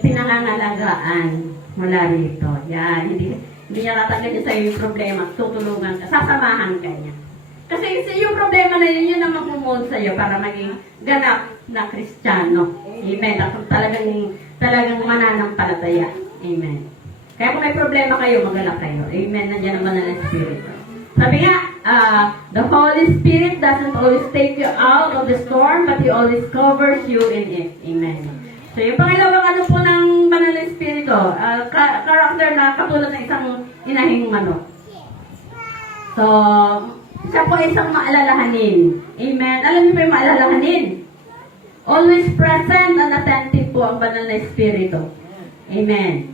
pinangangalagaan mula rito. Yan, hindi niya tatanggalin sa iyo yung problema, tutulungan ka, sasamahan ka niya. Kasi yung problema na yun ang magmumuhon sa iyo para maging ganap na Kristiyano. Amen. At talagang mananampalataya. Amen. Kaya kung may problema kayo, magalak kayo. Amen. Nandiyan ang banal na Espiritu. Sabi nga, the Holy Spirit doesn't always take you out of the storm, but He always covers you in it. Amen. So, yung pangalawang po ng banal na Espiritu, character na katulad ng isang inahing manok. So, Siya po ay isang maalalahanin. Amen. Alam niyo po yung maalalahanin? Always present and attentive po ang banal na Espiritu. Amen.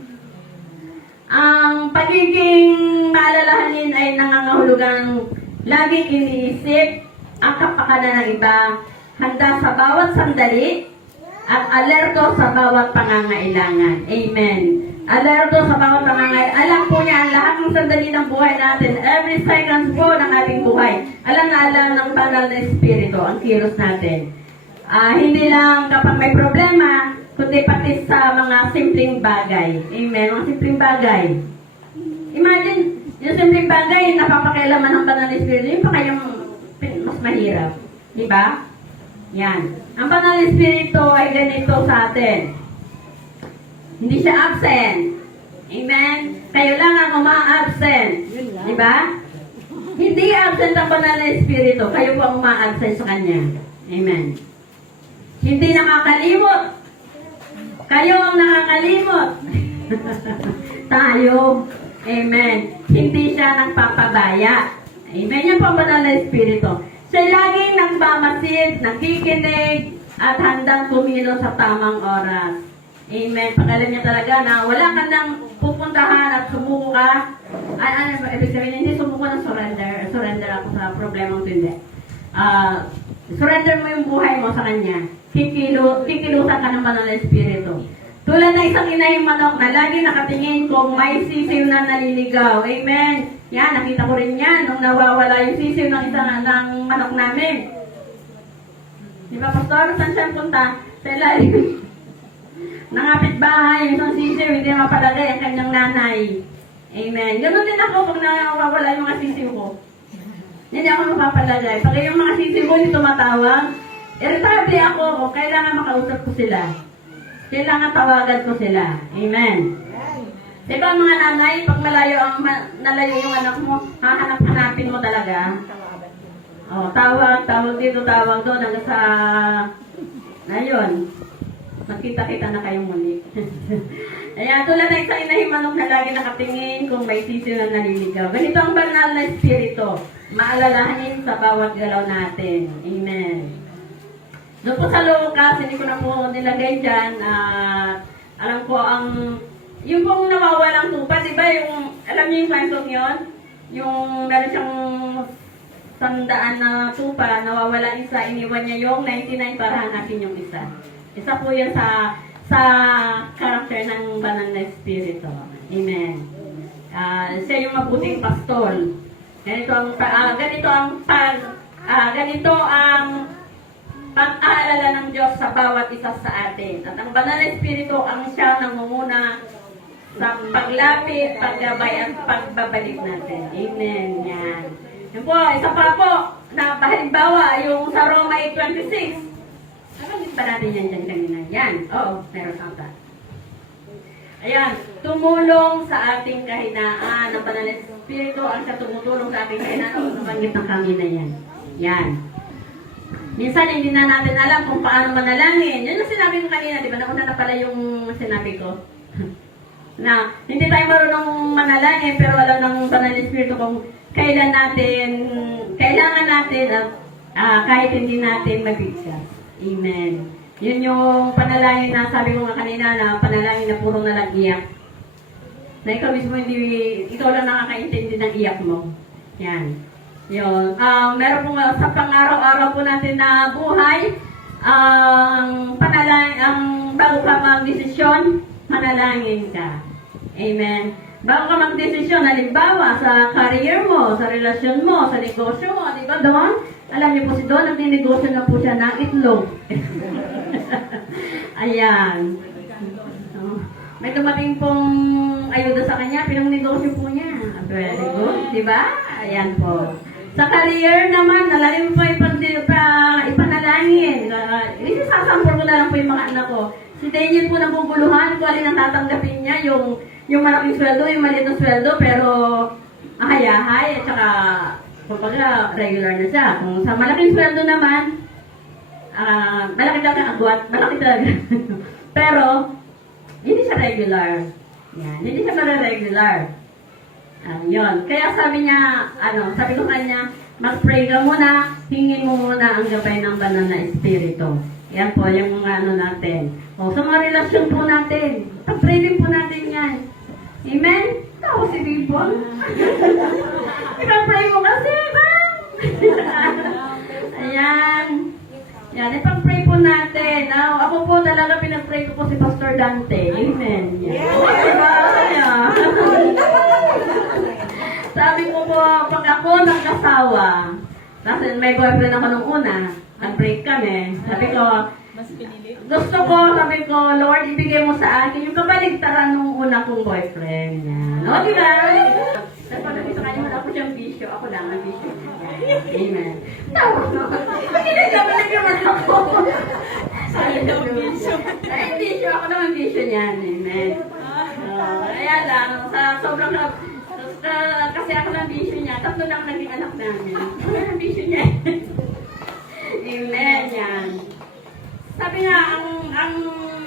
Ang pagiging maalalahanin ay nangangahulugang laging iniisip ang kapakanan ng iba, handa sa bawat sandali, at alerto sa bawat pangangailangan. Amen. Alerto sa bawat pangangailangan. Alam po niya ang lahat ng sandali ng buhay natin. Every second po ng ating buhay. Alam na alam ng banal na Espiritu ang kilos natin. Hindi lang kapag may problema, kundi pati sa mga simpleng bagay. Amen. Mga simpleng bagay. Imagine, yung simpleng bagay, napapakialaman ng banal na Espiritu, yung pa kayong mas mahirap. Di ba? Yan. Ang banal na Espiritu ay ganito sa atin. Hindi siya absent. Amen? Kayo lang ang uma-absent. Di ba? Hindi absent ang banal na Espiritu. Kayo po ang uma-absent sa Kanya. Amen. Hindi nakakalimot. Kayo ang nakakalimot. Tayo. Amen. Hindi siya nagpapabaya. Amen. Yan po ang banal na Espiritu. Siya laging nagmamasid, nakikinig, at handang kumilos sa tamang oras. Amen. Pag-alam niya talaga na wala ka nang pupuntahan at sumuko ka. Ano ba? Ibig sabihin, hindi sumuko ng surrender. Surrender ako sa problemang ito, hindi. Surrender mo yung buhay mo sa Kanya. Kikilusan ka ng banal na Espiritu. Tulad ng isang inahing manok na lagi nakatingin kung may sisiw na naliligaw. Amen. Yan, nakita ko rin yan nung nawawala yung sisiw ng isang ng manok namin. Di ba, Pastor? Saan siya punta? Sa ilalim. Nangapit bahay, yung isang sisiw, hindi mapalagay ang kanyang nanay. Amen. Ganun din ako pag nawawala yung mga sisiw ko. Hindi ako mapapalagay. Pag yung mga sisiw ko hindi tumatawag, irritable ako kung kailangan makausap ko sila. Kailangan tawagan ko sila. Amen. Diba mga nanay, pag nalayo yung anak mo, hahanap-hanapin mo talaga. Tawag dito, tawag doon, hanggang sa, ayun, magkita-kita na kayong muli. Ayan, tulad ng isang inahing manok na lagi nakatingin kung may sisiw na naliligaw. Ganito ang banal na Espiritu. Maalalahanin sa bawat galaw natin. Amen. Doon po sa Lucas, hindi ko na po nilagay dyan, alam ko yung pong nawawalang tupa, di ba yung, alam niyo yung kwentong yun? Yung meron siyang 100 na tupa, nawawala isa, iniwan niya yung 99 para hanapin yung isa. Isa po yun sa karakter ng banal na Espiritu. Amen. Siya yung mabuting pastol. Ganito ang pag-aalala ng Diyos sa bawat isa sa atin. At ang banal na Espiritu ang siyang nangunguna sa paglapit, paggabay, at pagbabalik natin. Amen. Yan. Yan po, isa pa po, na halimbawa, yung sa Roma 8:26. Nabanggit pa natin yan dyan kanina. Yan. Oo, meron ata. Ayan, tumulong sa ating kahinaan. Ang banal na Espiritu ang siya tumutulong sa ating kahinaan. O, nabanggit ng kanina yan. Yan. Minsan hindi na natin alam kung paano manalangin. Yan ang sinabi ko kanina, di ba? Nauna na pala yung sinabi ko. Na hindi tayo marunong manalangin, pero alam ng banal na Espiritu kung kailangan natin at kahit hindi natin mabigkas. Amen. Yun yung panalangin na sabi ko nga kanina na panalangin na puro na lang iyak. Na ikaw mismo ikaw lang nakakaintindi ng iyak mo. Yan. Yun. Meron po sa pang-araw-araw po natin na buhay, bago ka mag-desisyon, manalangin ka. Amen. Bago ka mag-desisyon, halimbawa, sa career mo, sa relasyon mo, sa negosyo mo, di ba doon? Alam niyo po si Don, nagninegosyo na po siya ng itlog. Ayan. May dumating pong ayuda sa kanya, pinang-negosyo po niya. Very good, di ba? Ayan po. Sa career naman, nalalim po ipanalangin. Isasampol ko na lang po yung mga anak ko. Si Daniel po nabubuluhan kung alin ang tatanggapin niya, yung malaking sweldo, yung maliit na sweldo, pero ahay-ahay, at saka kumbaga regular na siya. Kung sa malaking sweldo naman, malaki talaga ang agwat, malaki talaga. Pero, hindi siya regular. Yan, hindi siya regular. Yun. Kaya sabi niya, sabi ko kanya, mag-pray ka muna, hingin mo muna ang gabay ng banal na espiritu. Yan po, yung mga natin. O, sa mga relasyon po natin, pag-pray din po natin yan. Amen? Tao si Bibon. Ipag-pray mo kasi, ba? Ayan. Yan, ipag-pray po natin. Ako po talaga pinag-pray ko po si Pastor Dante. Amen. Yan. Ayan. Sabi ko po, pag ako nagkasawa, kasi may boyfriend ako nung una, nag-break kami, sabi ko, gusto ko, sabi ko, Lord, ibigay mo sa akin yung kabaligtaran nung una kong boyfriend. Yan. O, di ba? Sabi sa kanya, wala ko siyang bisyo. Ako lang ang bisyo. Amen. Tawa ko. Makinig naman ako. Ay, bisyo. Ako naman bisyo niyan. Amen. Kaya lang, sa sobrang kasi ako lang bisyo niya, 3 lang naging anak namin. Ako lang bisyo niya. Amen. Yan. Sabi nga, ang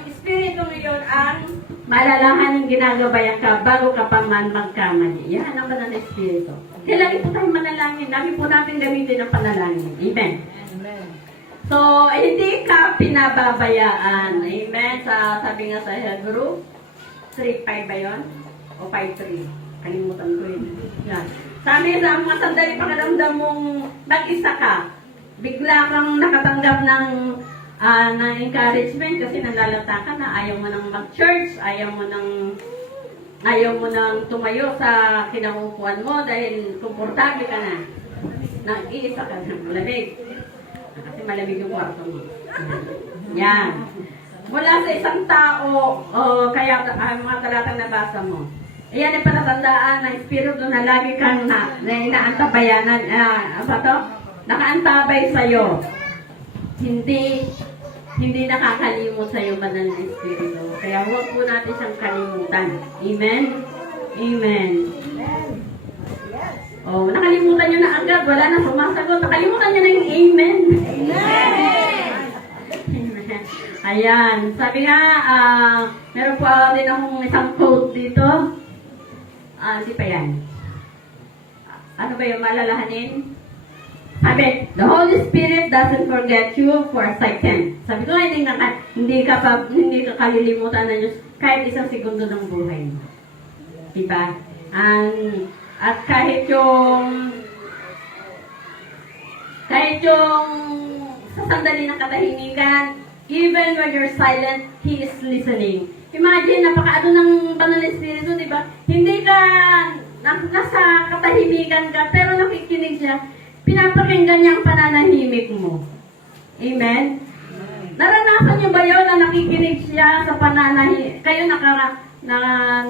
espiritu ngayon ang malalahanin ginagabayan ka bago ka pa man magkamali. Yan ang banal na espiritu. Kaya lagi po tayong manalangin. Lagi po natin gamitin ang panalangin. Amen. So, hindi ka pinababayaan. Amen. Sabi nga sa Hebrew, 3:5 ba yun? O 5:3? Kalimutan ko yun. Yan. Sabi sa mga sandali pakaramdam mong mag-isa ka, bigla kang nakatanggap ng encouragement kasi nalalata ka na ayaw mo nang mag-church, ayaw mo nang tumayo sa kinaupuan mo dahil komportable ka na. Nag-iisa ka na, malamig. Kasi malamig yung kwarto mo. Yan. Mula sa isang tao, kaya mga talatang nabasa mo. Ayan ay palatandaan ng espiritu na lagi kang inaantabayanan. Nakaantabay sa'yo. Hindi nakakalimot sa'yo banal na espiritu. Kaya huwag po natin siyang kalimutan. Amen? Amen. Oh, nakalimutan nyo na agad. Wala na sumasagot. Nakalimutan nyo na yung amen. Amen. Ayan. Sabi nga, meron po din akong isang quote dito. Hindi pa yan. Ano ba yung malalahanin? Sabi, the Holy Spirit doesn't forget you for a second. Sabi ko, hindi ka kalilimutan ng Diyos kahit isang segundo ng buhay mo. Diba? At kahit yung sa sandali ng katahimikan, even when you're silent, He is listening. Imagine, napakaano ng banal na espiritu, di ba? Hindi ka nasa katahimikan ka, pero nakikinig siya. Pinapakinggan niya ang pananahimik mo. Amen? Naranasan niyo ba yun na nakikinig siya sa pananahimik? Kayo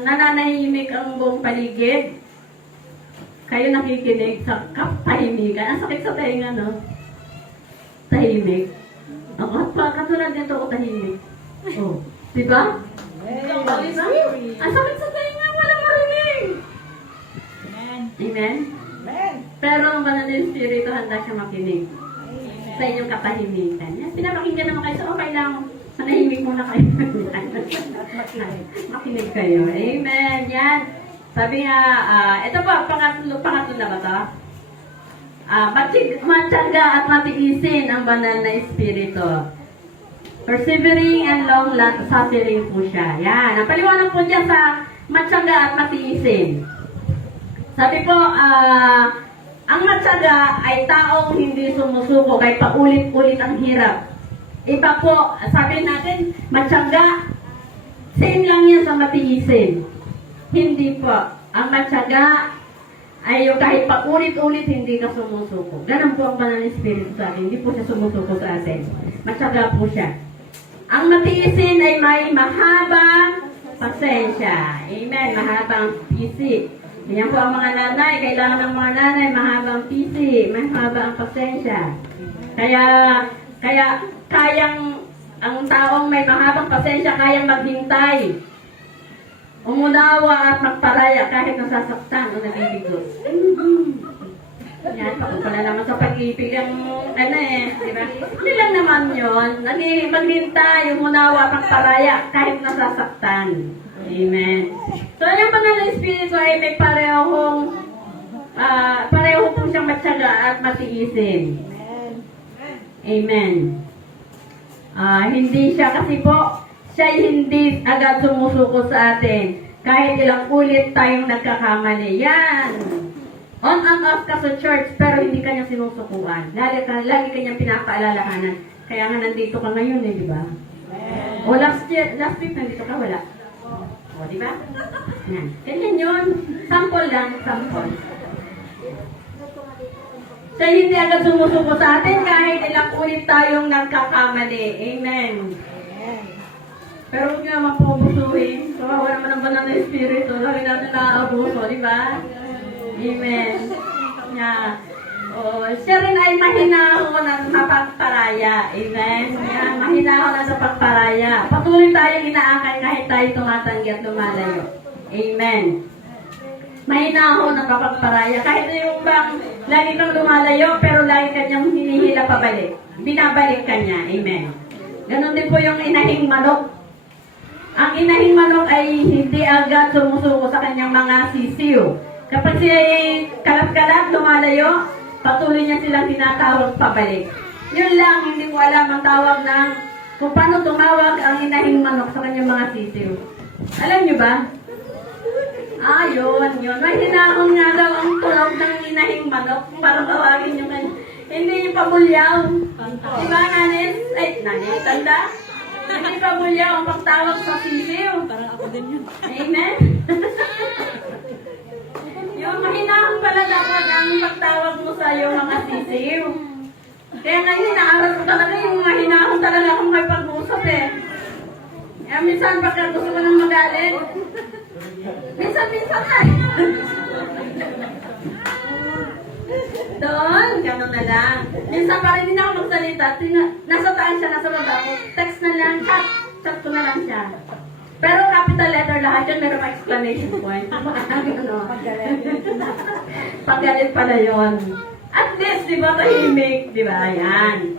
nananahimik ang buong paligid? Kayo nakikinig sa katahimikan? Ang sakit sa tenga, no? Tahimik. Ako, katulad nito ako tahimik. Oh, di ba? Ang sakit sa tenga, walang marinig. Amen? Pero ang banal na espiritu, handa siya makinig sa inyong katahimikan. Yan, pinapakinggan naman kayo. So, okay lang. Manahimik muna kayo. Makinig kayo. Amen. Yan. Sabi nga, ito pa, pangatlo na ba ito? Matyaga at matiisin ang banal na espiritu. Persevering and long-suffering po siya. Yan. Ang paliwanag po dyan sa matyaga at matiisin. Sabi po, ang matyaga ay taong hindi sumusuko kahit paulit-ulit ang hirap. Iba po, sabi natin, matyaga, same lang yan sa matiisin. Hindi po. Ang matyaga ay yung kahit paulit-ulit hindi ka sumusuko. Ganun po ang banal na espiritu sa atin. Hindi po siya sumusuko sa atin. Matyaga po siya. Ang matiisin ay may mahabang pasensya. Amen. Mahabang pisi. Yan po ang mga nanay. Kailangan ng mga nanay mahabang pisi. Mahabang pasensya. Kaya ang taong may mahabang pasensya kayang maghintay. Umunawa at magparaya kahit nasasaktan o nabibigot. Yan, pala naman sa pag-ibig ang di ba? Hindi lang naman yun. Maghintay, umunawa at magparaya kahit nasasaktan. Amen. So, yung banal na Espiritu ay may pareho po siyang matyaga at matiisin. Amen. Hindi siya kasi po, siya hindi agad sumusuko sa atin. Kahit ilang ulit tayong nagkakamali. Yan. On and off ka sa church, pero hindi ka niya sinusukuan. Lagi ka niyang pinapaalalahanan. Kaya nga nandito ka ngayon di ba? O last week nandito ka, wala. O, di ba? Yan. Ganyan yun. Sample lang, sample. Siya hindi agad sumusuko sa atin kahit ilang ulit tayong nagkakamali. Amen. Pero huwag niyo naman po abusuhin. Kawawa naman ang banal na espiritu. Lagi natin naaabuso, di ba? Amen. Yeah. Siya rin ay mahinahon at mapagparaya. Amen. Yeah, mahinahon at mapagparaya. Patuloy tayong inaakay kahit tayo tumatanggi at lumalayo. Amen. Mahinahon at mapagparaya. Kahit yung bang lagi kang lumalayo, pero lagi ka niyang hinihila pabalik. Binabalik ka niya. Amen. Ganon din po yung inahing manok. Ang inahing manok ay hindi agad sumusuko sa kanyang mga sisiw. Kapag siya ay kalap-kalap, lumalayo, patuloy niya silang tinatawag pabalik. Yun lang, hindi ko alam ang tawag ng kung paano tumawag ang inahing manok sa kanyang mga sisiw. Alam niyo ba? Yun. May hinahon nga daw ang tunog ng inahing manok para tawagin yung kanya. Hindi yung pamulyaw. Diba, Nanis? Nanis, tanda? Hindi pamulyaw ang pagtawag sa sisiw. Parang ako din yun. Amen? Yung mahinahon pala dapat ang pagtawag mo sa iyo mga sisiw. Kaya ngayon, inaaral ko talaga yung mahinahon talaga akong may pag-uusap minsan pagka gusto ko nang magalit, minsan ay. Doon, gano'n na lang. Minsan pa rin din ako magsalita. Nasa taas siya, nasa baba ko. Text na lang, chat ko na lang siya. Pero capital letter lahat yun, meron pa exclamation point. Paggalit pala yun. At least, di ba, tahimik, di ba? Yan.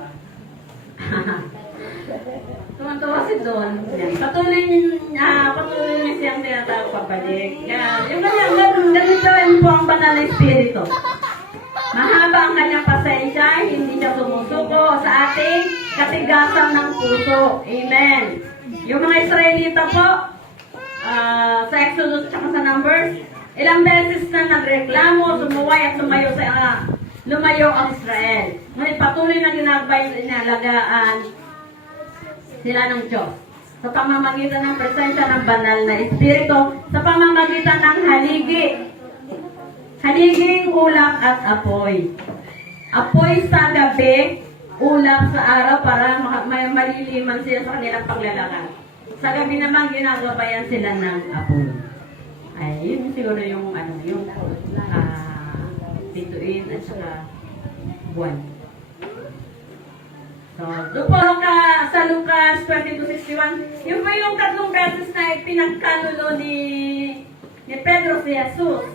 Tumantawa si Don. Patuloy niya siyang tinatawag pabalik. Yan. Yung ganito rin po ang banal na espiritu. Mahaba ang kanyang pasensya, hindi siya sumusuko sa ating katigasan ng puso. Amen. Yung mga Israelita po, sa Exodus at sa Numbers, ilang beses na nagreklamo, sumuway at lumayo ang Israel. Ngunit patuloy na ginalagaan sila ng Diyos. Sa pamamagitan ng presensya ng banal na espiritu, sa pamamagitan ng haliging ulap at apoy. Apoy sa gabi, ulap sa araw para maliliman sila sa kanilang paglalakad. Sa gabi naman ginagabayan sila ng apoy. Ay, yun siguro yung bituin at saka buwan. So, doon po sa Lucas 22:61, yun po yung tatlong beses na pinagkanulo ni Pedro si Jesus.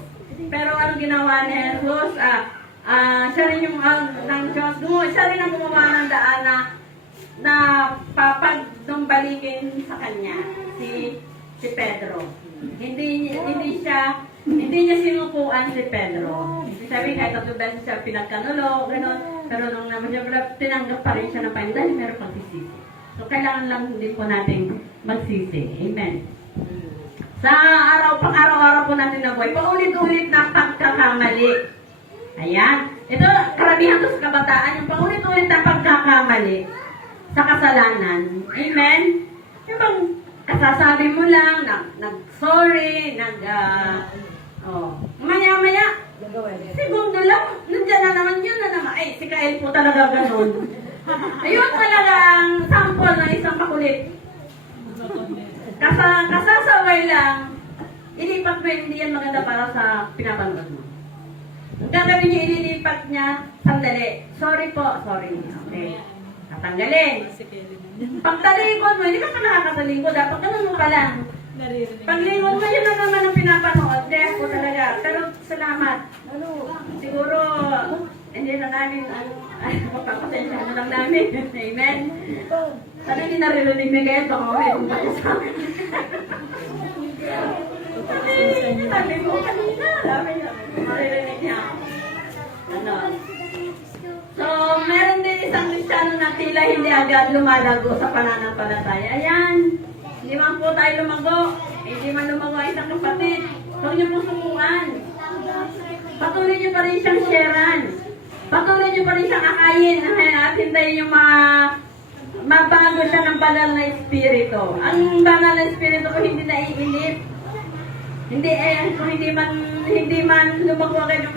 Pero ano ginawa ni Jesus? Siya rin yung ng Diyos. Siya rin ang gumawa ng daan na papagdumbalikin sa kanya, si Pedro. Hindi niya sinukuan si Pedro. Sabi kahit 3 beses siya pinagkanulo, gano'n. Pero nung naman siya, tinanggap pa rin siya ng Panginoon dahil meron pang sisisi. So, kailangan lang din po natin magsisi. Amen. Sa pang-araw-araw po natin na buhay, paulit-ulit na pagkakamali. Ayan. Ito, karamihan to sa kabataan, yung paulit-ulit na pagkakamali sa kasalanan. Amen. Yung bang kasasabi mo lang, nag-sorry, maya-maya, segundo lang, nandiyan na naman yun na naman. Ay, si Kael po talaga ganun. Ayun talagang sample ng isang makulit. Kasasaway lang, ilipat mo hindi yan maganda para sa pinapanood mo. Ang gagawin niya, ililipat niya, sandali. Sorry po, sorry. Okay. Tatanggalin. Pagtalikod mo, hindi ka pa nakakatalikod. Dapat ganun mo pa lang. Paglingon mo, yun na naman ang pinapanood. Dahil po talaga. Pero salamat. Siguro, hindi na namin, magpapasensya na lang namin. Amen. Sana hindi naririnig na kayo. Baka may kumali sa amin. Sabi mo kanina, sabi niya, maririnig niya. Ano? So, meron din isang Kristiyano na tila hindi agad lumalago sa pananampalataya. Ayan, hindi man po tayo lumago. Hindi man lumago ang isang kapatid. Huwag niyo pong sumukan. Patuloy niyo pa rin siyang sharean. Patuloy niyo pa rin siyang akayin at hintayin yung mabago siya ng banal na espiritu. Ang banal na espiritu ko hindi naiinip. Hindi kung hindi man lumago agad yung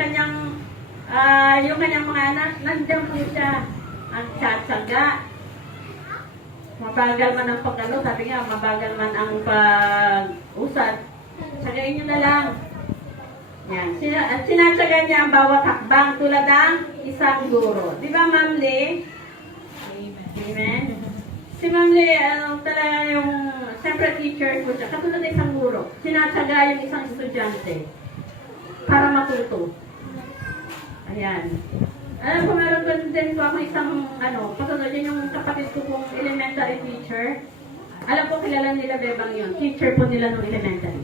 kanyang mga anak, nandiyan po siya. Ang tsatsaga. Mabagal man ang pagkalo, sabi nga, mabagal man ang pag-usad. Tsagain nyo na lang. Yan. At sinatsaga niya ang bawat hakbang tulad ng isang guro. Di ba, Ma'am Lee? Amen. Si Ma'am Lee, talaga yung, siyempre teacher ko siya, katulad ng isang guro. Sinatsaga yung isang estudyante para matuto. Ayan. Alam ko, meron din po ako isang, patulad yun yung kapatid ko pong elementary teacher. Alam ko, kilala nila Bebang yun. Teacher po nila nung elementary.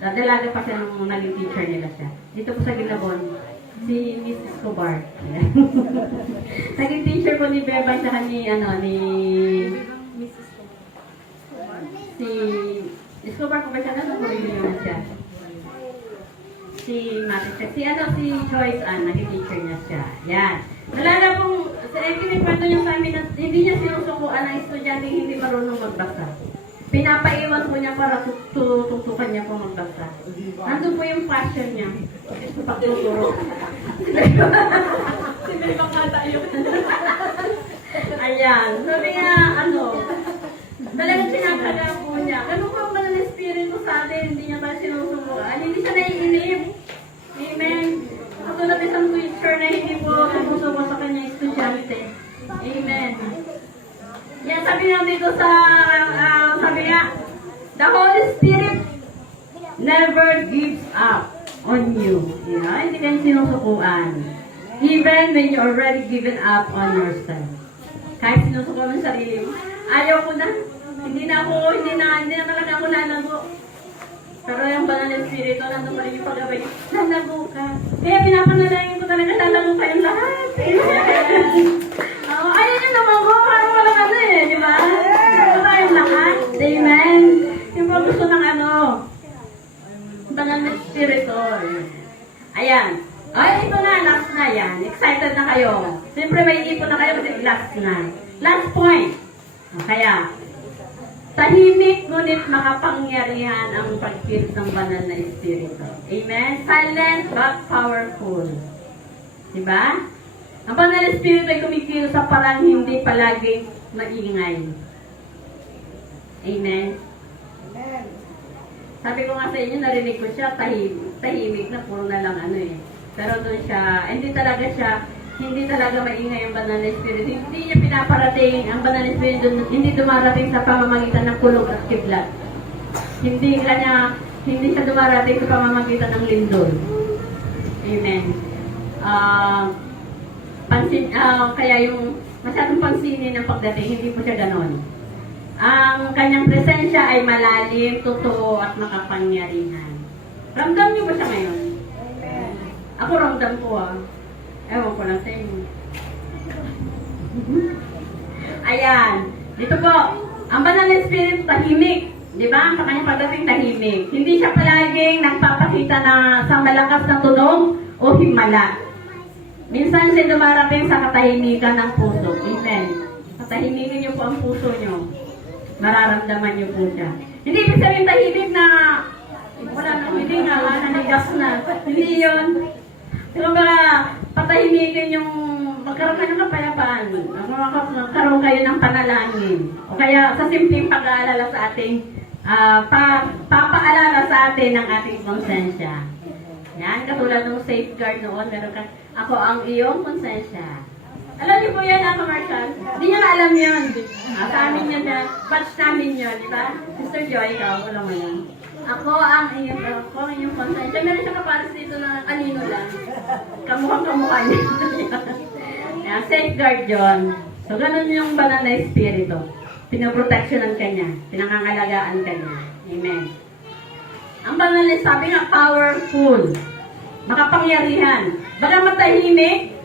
Dalaga pa siya nung naging teacher nila siya. Dito po sa Gilabon, si Miss Escobar. Naging teacher po ni Bebang siya si Escobar ko ba siya? Nasa Corillo na siya. Si Joyce Ann, naging teacher niya siya. Yan. Wala na pong, kinikwento niya sa amin na hindi niya sinusukuan ang estudyante hindi marunong magbasa. Pinapaiwan po niya para tutukan niya po magbasa. Nandun po yung passion niya. Pagtuturo. Si May makatayo. Ayan. Sabi nga, talagang sinakaga po niya. Ganun po ang banal na espiritu sa atin, hindi niya tayo sinusubukan. Hindi siya naiinip. Amen. Katulad isang teacher na hindi po sumusubo sa kanyang estudyante. Amen. Yan, sabi nga dito sabi nga, the Holy Spirit never gives up on you. Hindi kayo sinusukuan. Even when you already given up on yourself. Kahit sinusukuan mo sarili mo, ayaw ko na. Hindi na talaga ako lalago. Pero yung banal na espiritu, nandun pa rin yung pag-abay. Lalago ka. Kaya pinapanalangin ko talaga, lalago kayong lahat. Ayun yung naman ko, parang walang di ba? Lalago tayong lahat. Amen. Yung mga gusto ng banal na espiritu. Ayan. Ay, ito na, last na yan. Excited na kayo. Siyempre may ipon na kayo kasi last na. Last point. Kaya, tahimik ngunit makapangyarihan ang pagkilos ng banal na espiritu. Amen? Silent but powerful. Diba? Ang banal na espiritu ay kumikilos sa parang hindi palaging maingay. Amen? Amen. Sabi ko nga sa inyo, narinig ko siya, tahimik na, puro na lang Pero doon siya, hindi talaga maingay ang banal na espiritu. Hindi niya pinaparating ang banal na espiritu, hindi dumarating sa pamamagitan ng kulog at kidlat. Hindi siya dumarating sa pamamagitan ng lindol. Amen. Kaya yung masyadong pansinin ng pagdating, hindi po siya ganon. Ang kanyang presensya ay malalim, totoo at makapangyarihan. Ramdam niyo ba siya ngayon? Ako ramdam ko Ewan ko lang sa inyo. Ayan. Dito po. Ang banal na espiritu tahimik. Di ba? Ang kanyang pagdating tahimik. Hindi siya palaging nagpapakita na sa malakas na tunog o himala. Minsan siya dumarating sa katahimikan ng puso. Amen. Katahimikin niyo po ang puso niyo. Mararamdaman niyo po siya. Hindi ibig sabihin tahimik na wala nang hindi nga, nanigas na. Hindi yun. Kung baka patahimikin yung magkaroon kayo ng kapayapaan, magkaroon kayo ng panalangin. O kaya sa simpleng pag-aalala sa ating, papaalala sa atin ng ating konsensya. Yan, katulad ng safeguard noon, meron ka, ako ang iyong konsensya. Alam niyo po yan, commercial? Hindi niya na alam yun. Sa amin yun, batch namin yun, di ba? Sister Joy, ikaw, alam mo yan. Ako ang iyong konsensya. Meron siya kapares dito na kanino lang. Kamukhang-kamukha niya. Yan, safeguard yun. So, ganun yung banal na espiritu. Pinoproteksyonan ka niya. Pinangangalagaan ka niya. Amen. Ang banal na sabi nga, powerful. Makapangyarihan. Bagamat tahimik,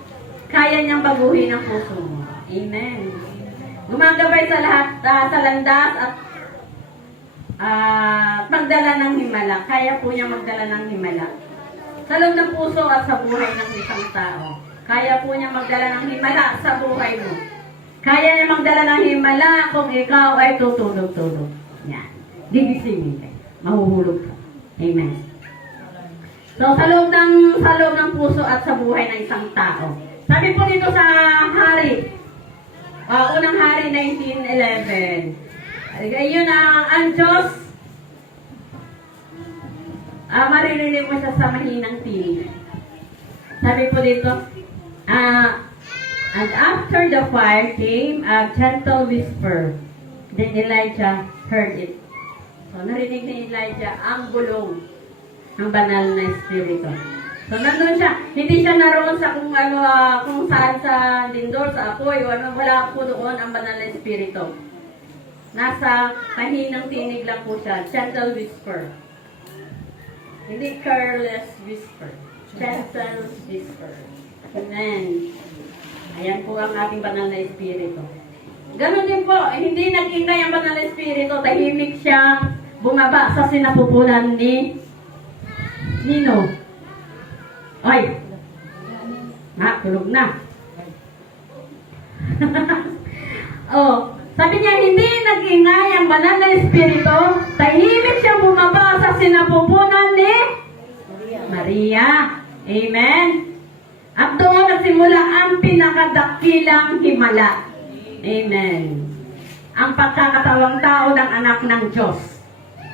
kaya niyang baguhin ang puso mo. Amen. Gumagabay sa lahat, sa landas at magdala ng himala. Kaya po niya magdala ng himala. Sa loob ng puso at sa buhay ng isang tao. Kaya po niya magdala ng himala sa buhay mo. Kaya niya magdala ng himala kung ikaw ay tutulog-tulog. Yan. Gigisingin ka. Mahuhulog ka. Amen. So, sa loob ng puso at sa buhay ng isang tao. Sabi po dito sa Hari, unang Hari 19:11. Ayun ang Diyos, maririnig mo siya sa mahinang tinig. Sabi po dito, and after the fire came a gentle whisper. Then Elijah heard it. So, narinig ni Elijah ang bulong ng banal na espiritu. So, nandun siya. Hindi siya naroon sa kung saan sa lindor, sa apoy, o ano, wala po doon ang banal na espiritu. Nasa mahinang tinig lang po siya. Gentle whisper. Hindi careless whisper. Gentle whisper. Amen. Ayan po ang ating banal na espiritu. Ganon din po, hindi nag-ingay ang banal na espiritu. Tahimik siya. Bumaba sa sinapupunan ni Nino. Ay! Tulog na. Oh, sabi niya, hindi nag-ingay ang banal na espiritu. Tahimik siyang bumaba sa sinapupunan ni Maria. Amen. At doon nagsimula ang pinakadakilang himala. Amen. Ang pagkakatawang tao ng anak ng Diyos.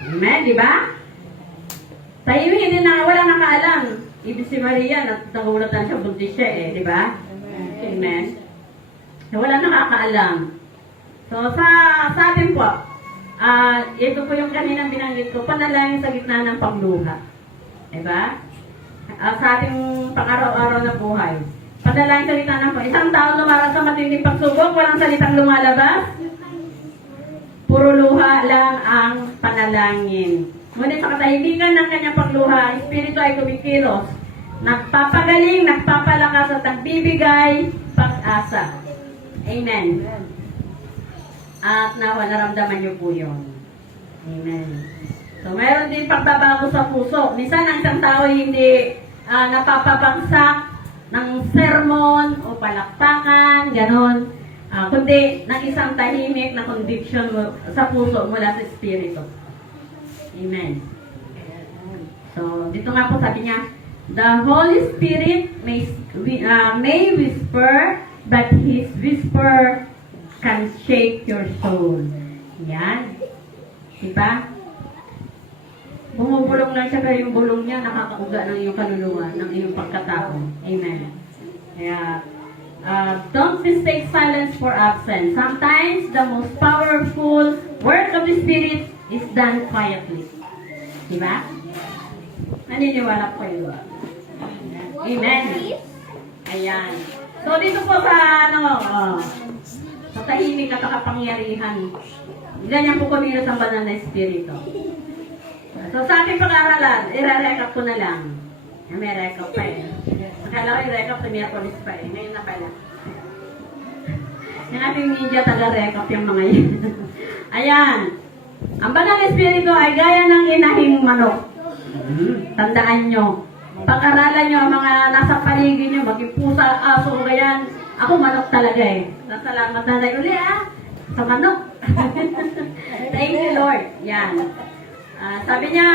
Amen, di ba? Tahimik, hindi na, wala nakaalam. Ibig si Maria, nagulatan siya, buntis siya di ba? Amen. Wala nakakaalam. So, sa atin po, ito po yung kaninang binanggit ko, panalangin sa gitna ng pagluha. Diba? Sa ating pang-araw-araw na buhay. Panalangin sa gitna ng pagluha. Isang tao lumarang sa matinding pagsubok, walang salitang lumalabas. Puro luha lang ang panalangin. Ngunit sa katahimikan ng kanyang pagluha, espiritu ay kumikilos. Nagpapagaling, nagpapalakas at nagbibigay pag-asa. Amen. At naramdaman niyo po yun. Amen. So, mayroon din pagbabago sa puso. Minsan, ang isang tao hindi napapabagsak ng sermon o palakpakan, ganon. Kundi ng isang tahimik na conviction sa puso mula sa Espiritu. Amen. So, dito nga po sabi niya, the Holy Spirit may whisper, but His whisper can shake your soul. Yan. Diba? Bumubulong lang siya, pero yung bulong niya nakakauga ng iyong kaluluwa, ng iyong pagkatao. Amen. Kaya, don't mistake silence for absence. Sometimes, the most powerful work of the Spirit is done quietly. Diba? Naniniwala ko kayo. Amen. Ayan. So, dito po sa, sa tahimik at kapangyarihan, ganyan po kumilos ang banal na espiritu. So, sa ating pag-aaralan, i-recap ko na lang. May recap pa Akala ko i-recap sa Miyerkules pa Ngayon na pala. Yung ating media taga-recap yung mga yan. Ayan. Ang banal na espiritu ay gaya ng inahing manok. Tandaan nyo. Pag-aralan nyo ang mga nasa paligid nyo, maging pusa, aso, ganyan. Ako manok talaga Nasalamat na tayo uli sa manok. Thank you, Lord. Yan. Sabi niya,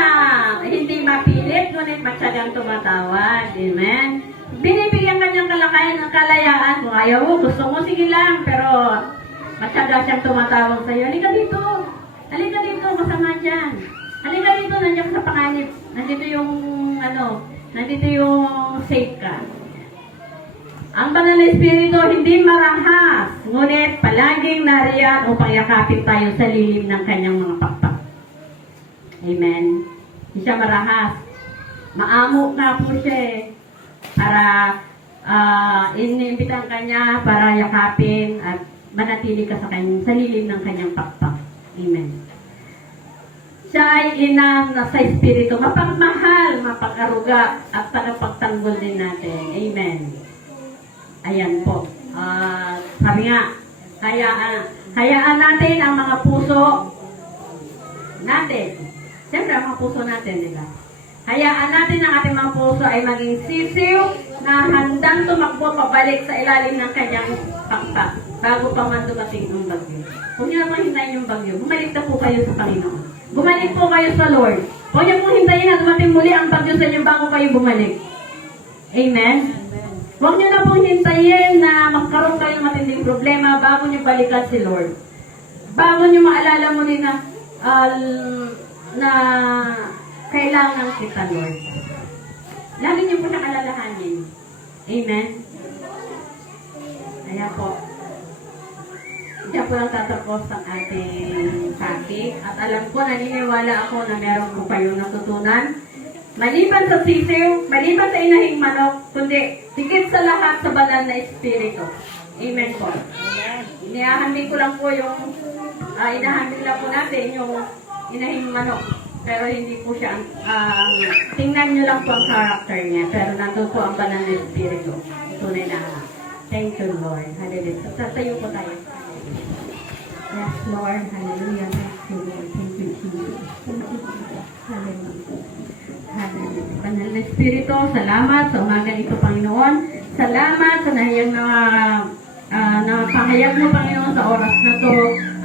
hindi mapilit, ngunit matyagang tumatawag. Amen. Binibigyan ka niyang kalayaan. Kung ayaw mo, gusto mo, sige lang. Pero matyaga siyang tumatawag sa'yo. Halika dito. Halika dito, masama dyan. Halika dito, nandiyan sa panganib. Nandito yung safe ka. Ang banal na espiritu hindi marahas, ngunit palaging nariyan upang yakapin tayo sa lilim ng kanyang mga pakpak. Amen. Hindi siya marahas. Maamo na po siya para inimbitan kanya para yakapin at manatili ka sa lilim ng kanyang pakpak. Amen. Siya ay ina na sa Espiritu, mapagmahal, mapag-aruga, at tagapagtanggol din natin. Amen. Ayan po. Sabi nga, hayaan natin ang mga puso natin. Siyempre, ang mga puso natin, di ba? Hayaan natin ang ating mga puso ay maging sisiw na handang tumakbo pabalik sa ilalim ng kanyang pakpak bago pa man dumating ang bagyo. Huwag niyo naman hintayin yung bagyo. Bumalik na po kayo sa Panginoon. Bumalik po kayo sa Lord. Huwag niyo pong hintayin na dumating muli ang bagyo sa inyo bago kayo bumalik. Amen? Huwag niyo na pong hintayin na magkaroon kayo ng matinding problema bago niyo balikan si Lord. Bago niyo maalala muli na kailangan kita, Lord. Lagi niyo po siyang alalahanin. Amen? Kaya po, diyan po lang tatapos ang ating topic. At alam ko, naniniwala ako na meron po kayong natutunan. Maliban sa sisiw, maliban sa inahing manok, kundi higit sa lahat sa banal na Espiritu. Amen po. Inahambing ko lang po yung, inahambing lang po natin yung inahing manok. Pero hindi po siya, tingnan nyo lang po ang character niya. Pero nandun po ang banal na Espiritu. Tunay na. Thank you, Lord. Hallelujah. Tatayo po tayo. Yes, Lord. Hallelujah. Thank you, Lord. Thank you, Jesus. Thank you, Jesus. Hallelujah. Hallelujah. Banal na Espiritu, salamat sa umaga ito, Panginoon. Salamat sa nahiyang na pahayag mo, Panginoon, sa oras na to.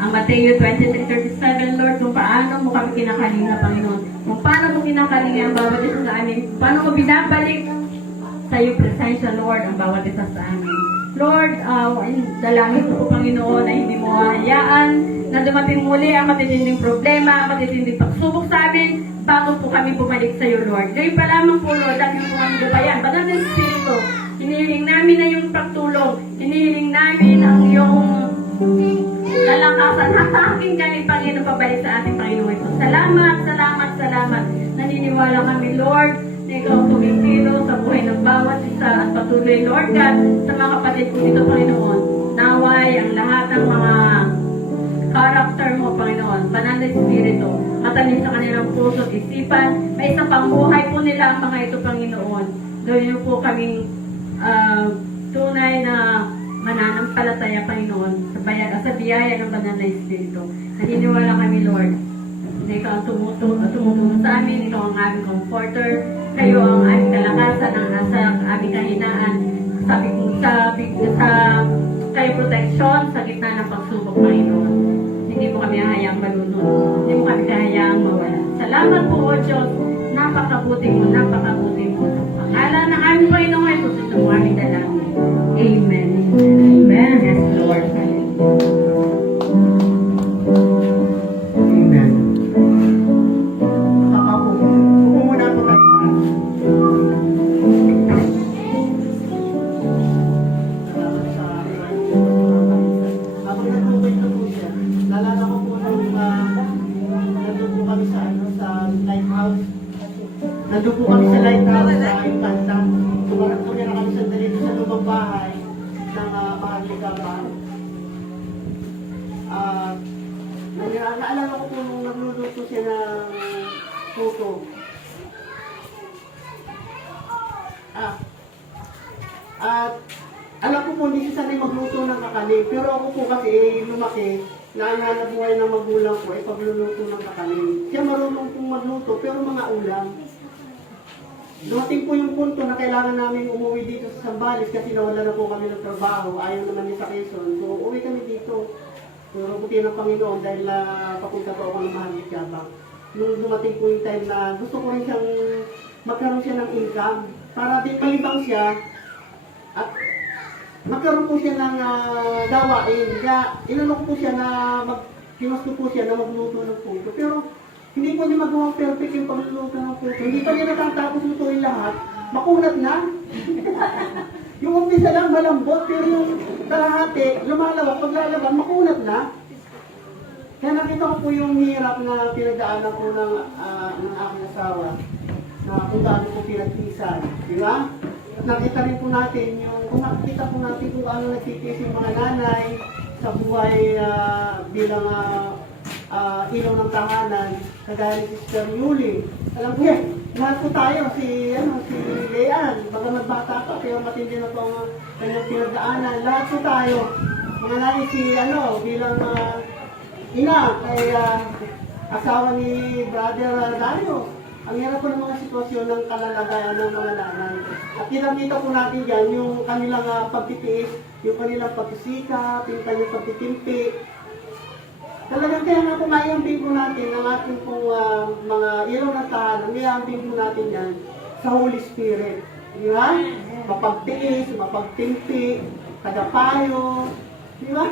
Ang Mateo 23:37, Lord, kung paano mo kami kinakalinga, Panginoon. Kung paano mo kinakalinga ang bawat isa sa amin. Paano mo binabalik sa iyo presensya, Lord, ang bawat isa sa amin. Lord, dalangin ko po, Panginoon, na hindi mo hayaan na dumating muli ang matitinding problema, ang matitinding pagsubok sa amin, bago po kami bumalik sa iyo, Lord. Gawin pa lamang po, Lord, dahil po kami lupayan. Banal na Espiritu, hinihiling namin na yung pagtulong. Hinihiling namin ang iyong kalakasan at aking galing, Panginoon, pabalik sa ating Panginoon ito. Salamat, salamat, salamat. Naniniwala kami, Lord, na ikaw tumipilo sa buhay ng bawat isa at patuloy, Lord God, sa mga kapatid ko dito, Panginoon. Naway ang lahat ng mga character mo, Panginoon, banal na Espiritu, matalim sa kanilang puso at isipan, may isang pambuhay po nila ang mga ito, Panginoon. Gawin niyo po kaming tunay na mananampalataya, Panginoon, sa biyaya ng banal na Espiritu. Naniniwala kami, Lord, na ikaw ang tumutulong sa amin, ikaw ang aming comforter, kayo ang aming kalakasan, sa aming kahinaan, kayo protection sa gitna ng pagsubok, Panginoon. Hindi mo kami hayaang malunod. Hindi mo kami hayaang mawala. Salamat po, O Diyos. Napakabuti mo, napakabuti mo. Ang ngalan ng aming Panginoon ay susunod mo aming dalangin. Amen. Amen. Yes, Lord. Amen. Upo muna po tayo. Salamat sa habang nagkukwento po siya, naalala ko po nung nandun po kami sa lighthouse. Nandun po kami sa lighthouse sa Infanta. Tumarap po niya na kami sandali doon sa lumang bahay ng mga ligapan. Naalala ko po nung nagluluto siya ng puto. At alam ko po hindi siya sanay magluto ng kakali. Pero ako po kasi lumaki, naaalala buhay ng magulang ko ay pagluluto ng kakali. Siya marunong pong magluto pero mga ulam. Dumating po yung punto na kailangan namin umuwi dito sa Sambales kasi nawala na po kami ng trabaho. Ayaw naman niya sa Quezon. So uwi kami dito. Pero buti ng Panginoon dahil papunta po ako ng Mahagit Yabang. Nung dumating po yung time na gusto ko rin siyang magkaroon siya ng income para di malibang siya at magkaroon po siya ng gawain. Kaya inulok po siya na kinusto po siya na magluto ng puto. Pero hindi po niya magawa perfect yung pagluluto ng puto. Hindi pa niya nakatapos lutuin lahat. Makunat na. Yung umpisa lang malambot, pero yung kalahati, lumalawak, paglalaban, makunat na. Kaya nakita ko po yung hirap na pinagdaanan ko ng aking asawa na kung gaano po pinagpisan. Di ba? Nakita rin po natin kung nakita po natin kung ano nagtitiis yung mga nanay sa buhay bilang ilaw ng tahanan. kagaya ni Sister Yuli. Alam ko yan, lahat po tayo, si Leanne, baga magbata pa, pero matindi na po ang kanyang pinagdaanan. Lahat po tayo, mga nanay si, bilang ina, ay asawa ni Brother Dario. Ang hirap po ng mga sitwasyon ng kalalagayan ng mga nanay. At kinakita po natin yan, yung kanilang pagtitiis, yung kanilang pagsisikap, yung kanilang pagtitimpi. Talagang kaya nga po maiambing po natin ang ating pong mga ilaw na tahanan, maiambing po natin yan sa Holy Spirit. Di ba? Mapagtiis, mapagtimpi, kadapayo. Di ba?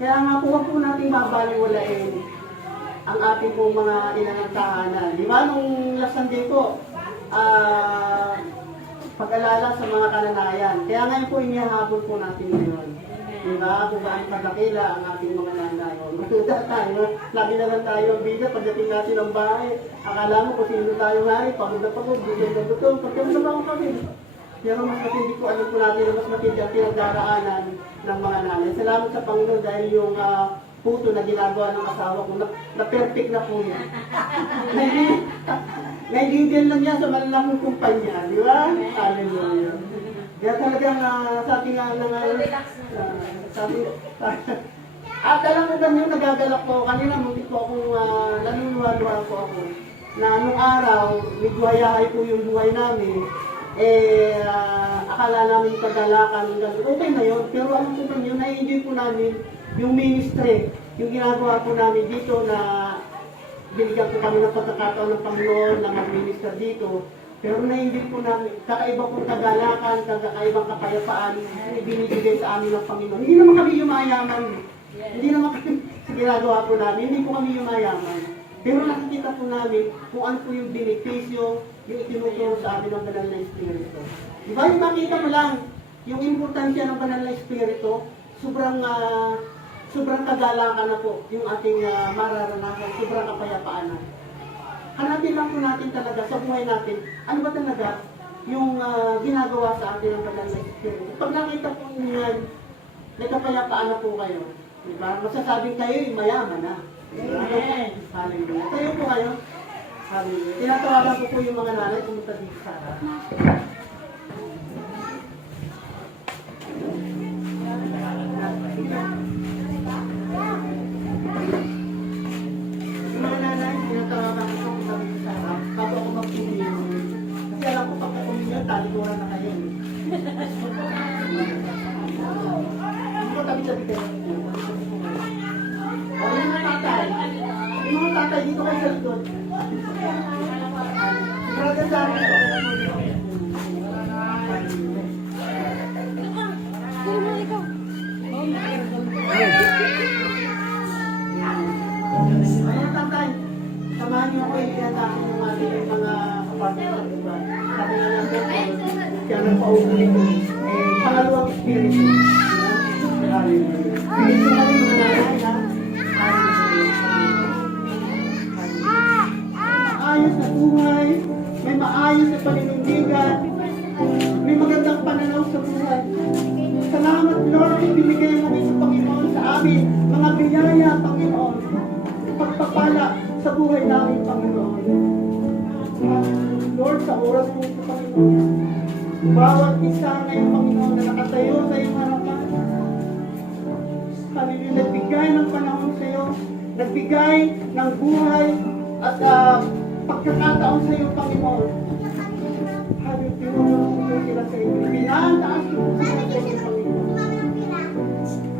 Kaya nga po, huwag po natin babaliwalain ang ating pong mga ilang tahanan. Di ba? Nung last Sunday po, pag-alala sa mga kananayan. Kaya ngayon po, inihahabol po natin ngayon. Di ba? Kung gaano kadakila ang ating mga nanay. Matuta tayo. Lagi naman tayo ang bida pagdating natin ng bahay. Akala mo kung sino tayo hari, pagod na pagod, gutom na gutom. Pagkaman kami. Pero mas matindi po, alam po natin na mas matindi ang pinagdaraanan ng mga nanay. Salamat sa Panginoon dahil yung puto na ginagawa ng asawa ko, na-perfect na po yan. Naiintindihan lang niya sa malalaking kumpanya, di ba? Hallelujah. Kaya talagang sabi nga at alam mo ba yung nagagalak ko, kanina muntik po akong nanunuluhan po ako, na anong araw, medyo hayahay po yung buhay namin, akala namin kagalakan, okay na yun, pero alam po ba yun, na-enjoy po namin yung ministry, yung ginagawa po namin dito na binigyan po kami ng pagkakataon ng Panginoon na mag-minister dito. Pero na-enjoy po namin, kakaiba pong kagalakan, kakaibang kapayapaan, ibinibigay sa amin ng Panginoon. Hindi naman kami yumayaman. Hindi naman kami sa ginagawa po namin, hindi po kami yumayaman. Pero nakikita po namin kung ano po yung benepisyo, yung itinuturo sa amin ng Banal na Espiritu. Diba yung makita mo lang, yung importansya ng Banal na Espiritu, sobrang kagalakan na po yung ating mararanasan, sobrang kapayapaan na. Hanapin lang po natin talaga sa buhay natin, ano ba talaga yung ginagawa sa atin ng Banal na Espiritu. Pag nakita po niyan, nagkapayapaan na po kayo. Diba? Masasabing kayo yung mayaman na. Amen. Hallelujah. Tayo po kayo. Hallelujah. Tinatawagan ko po yung mga nanay pumunta dito sa harap. Yung mga nanay, tinatawagan ko pumunta dito sa harap. Bago ako mag-umiyo. Kasi alam ko pag umiyo, talikuran na kayo. Hindi ko tabi-tabi kayo. Yung mga tatay dito kayo sa likod. Brother Dami. Mga tatay, samahan niyo ako itinatake ng ating mga kapatid. Sabi nga lang po, kaya nagpaulit ito. Pangalawang espiritu. Hallelujah. Ito kami mga nanay na maayos na buhay, may maayos na paninindigan, may magandang pananaw sa buhay. Salamat Lord, ibinigay mo ito Panginoon sa amin, mga biyaya Panginoon, pagpapala sa buhay namin Panginoon. Lord, sa oras mo ito Panginoon, bawat isa ngayon Panginoon na nakatayo sa iyong harapan, Hallelujah, nagbigay ng panahon sa iyo, nagbigay ng buhay at pagkakataon sa iyo, Panginoon. Hallelujah, tinulong sila sa iyo. Pinantaas mo sila sa iyo, Panginoon.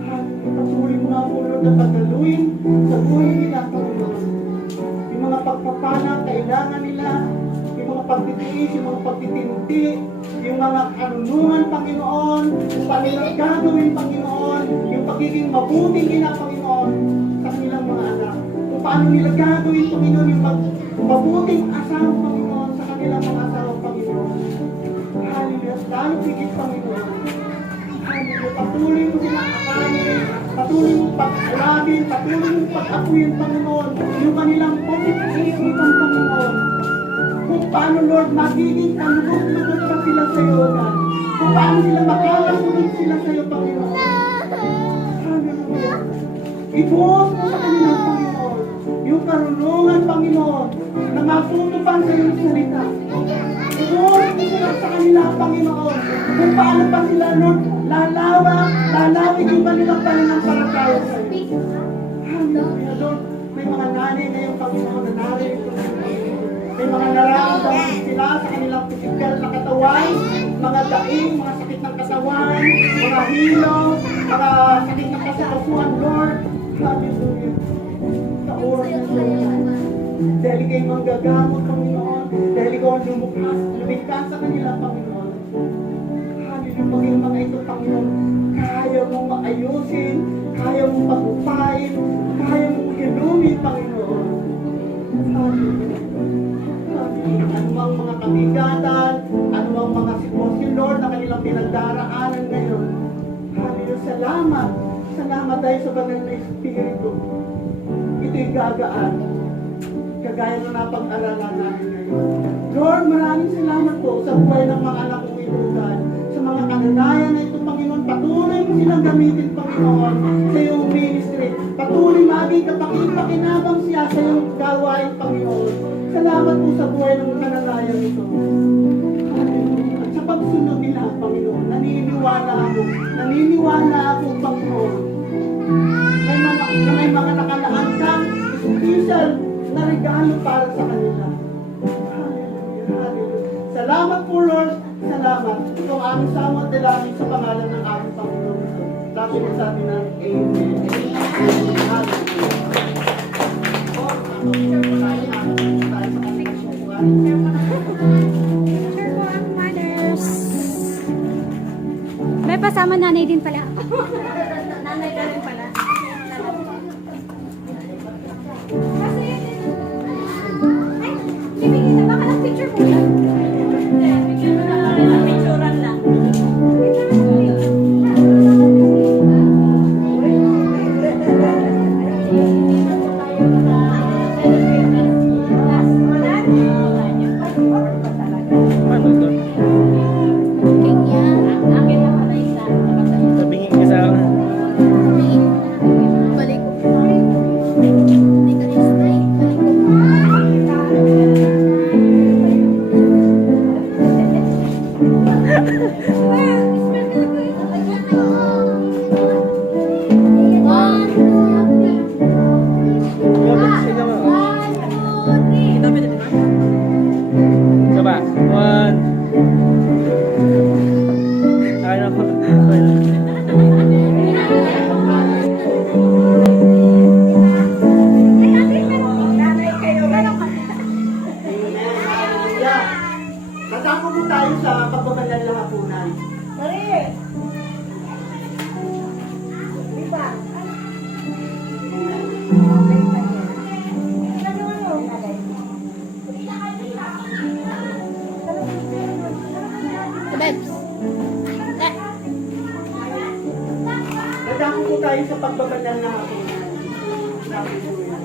Hallelujah, patuloy mo nga po, Lord, na pagaluin sa buhay nila, Panginoon. Yung mga pagpapala, kailangan nila, yung mga pagtitiis, yung mga pagtitinti, yung mga karunungan, Panginoon, yung kanilang gagawin, Panginoon, yung pagiging mabuting ina, Panginoon, sa kanilang mga anak. Kung paano nila gagawin, Panginoon, yung mabuting asawa, Panginoon, sa kanilang mga asawa, Panginoon. Hallelujah. Lalo higit, Panginoon. Hallelujah. Patuloy mo silang akayin, patuloy mo pag-alabin, patuloy mo pag-apuyin, Panginoon, yung kanilang pag-isipan, Panginoon. Kung paano, Lord, magiging kalugod-lugod pa sila sa iyo, God. Kung paano sila makakasunod sila sa iyo, Panginoon. Hallelujah. Ibuhos mo sa kanilang, Panginoon, yung karunungan Panginoon, na matutupang sa iyong salita. Lord, isulat sa kanila, Panginoon, kung paano pa sila, Lord, lalawig yung kanilang pananampalataya sa iyo. Hallelujah, Lord. May mga nanay ngayong Panginoon na narito. May mga nararamdaman sila sa kanilang pisikal na katawan, mga daing, mga sakit ng katawan, mga hilo, mga sakit ng kasapuan, Lord. Hallelujah. Sa oras na ito, dahil kayo manggagamot, Panginoon, dahil ikaw ang lumikha sa kanila, Panginoon. Hallelujah. Pag yung mga ito, Panginoon, kaya mong maayusin, kaya mong pag-upayin, kaya mong ilumin, Panginoon. Hallelujah. Anumang mga kabigatan, anumang mga sitwasyon, Lord, na kanilang pinagdaraanan ngayon. Hallelujah. Salamat. Salamat dahil sa banal na Espiritu. Ito'y gagaan. Kagaya na napag-aralan namin ngayon. Lord, maraming salamat po sa buhay ng mga anak kong ilugan. Sa mga kananayan na ito, Panginoon, patuloy mo silang gamitin, Panginoon, sa iyong ministry. Patuloy maging kapakipakinabang siya sa iyong gawain, Panginoon. Salamat po sa buhay ng kananayan ito. Hallelujah. At sa pagsunod nila, Panginoon, naniniwala ako, Panginoon, may mga nakalaan kang special na regalo para sa kanila. Hallelujah. Hallelujah. Salamat po, Lord. Salamat. Ito ang aming samot dalangin sa pangalan ng aming Panginoon. Dati na sabi ng Amen. Hallelujah. May pasama nanay din pala. Nanay ka rin pala. Bibigyan na baka ng picture mo. Hindi, bigyan mo na kami ng picturean lang. Akin na pala isa. Tabingin ka sa akin. Balik ko. Hindi ka rin stay. Balik ko. One, two, three. Sige mo. One, two, three. Coba. One. Ano ko? Hallelujah. Matapos po tayo sa pagbabanal ng hapunan. Babes. Matapos po tayo sa pagbabanal ng hapunan. Hallelujah.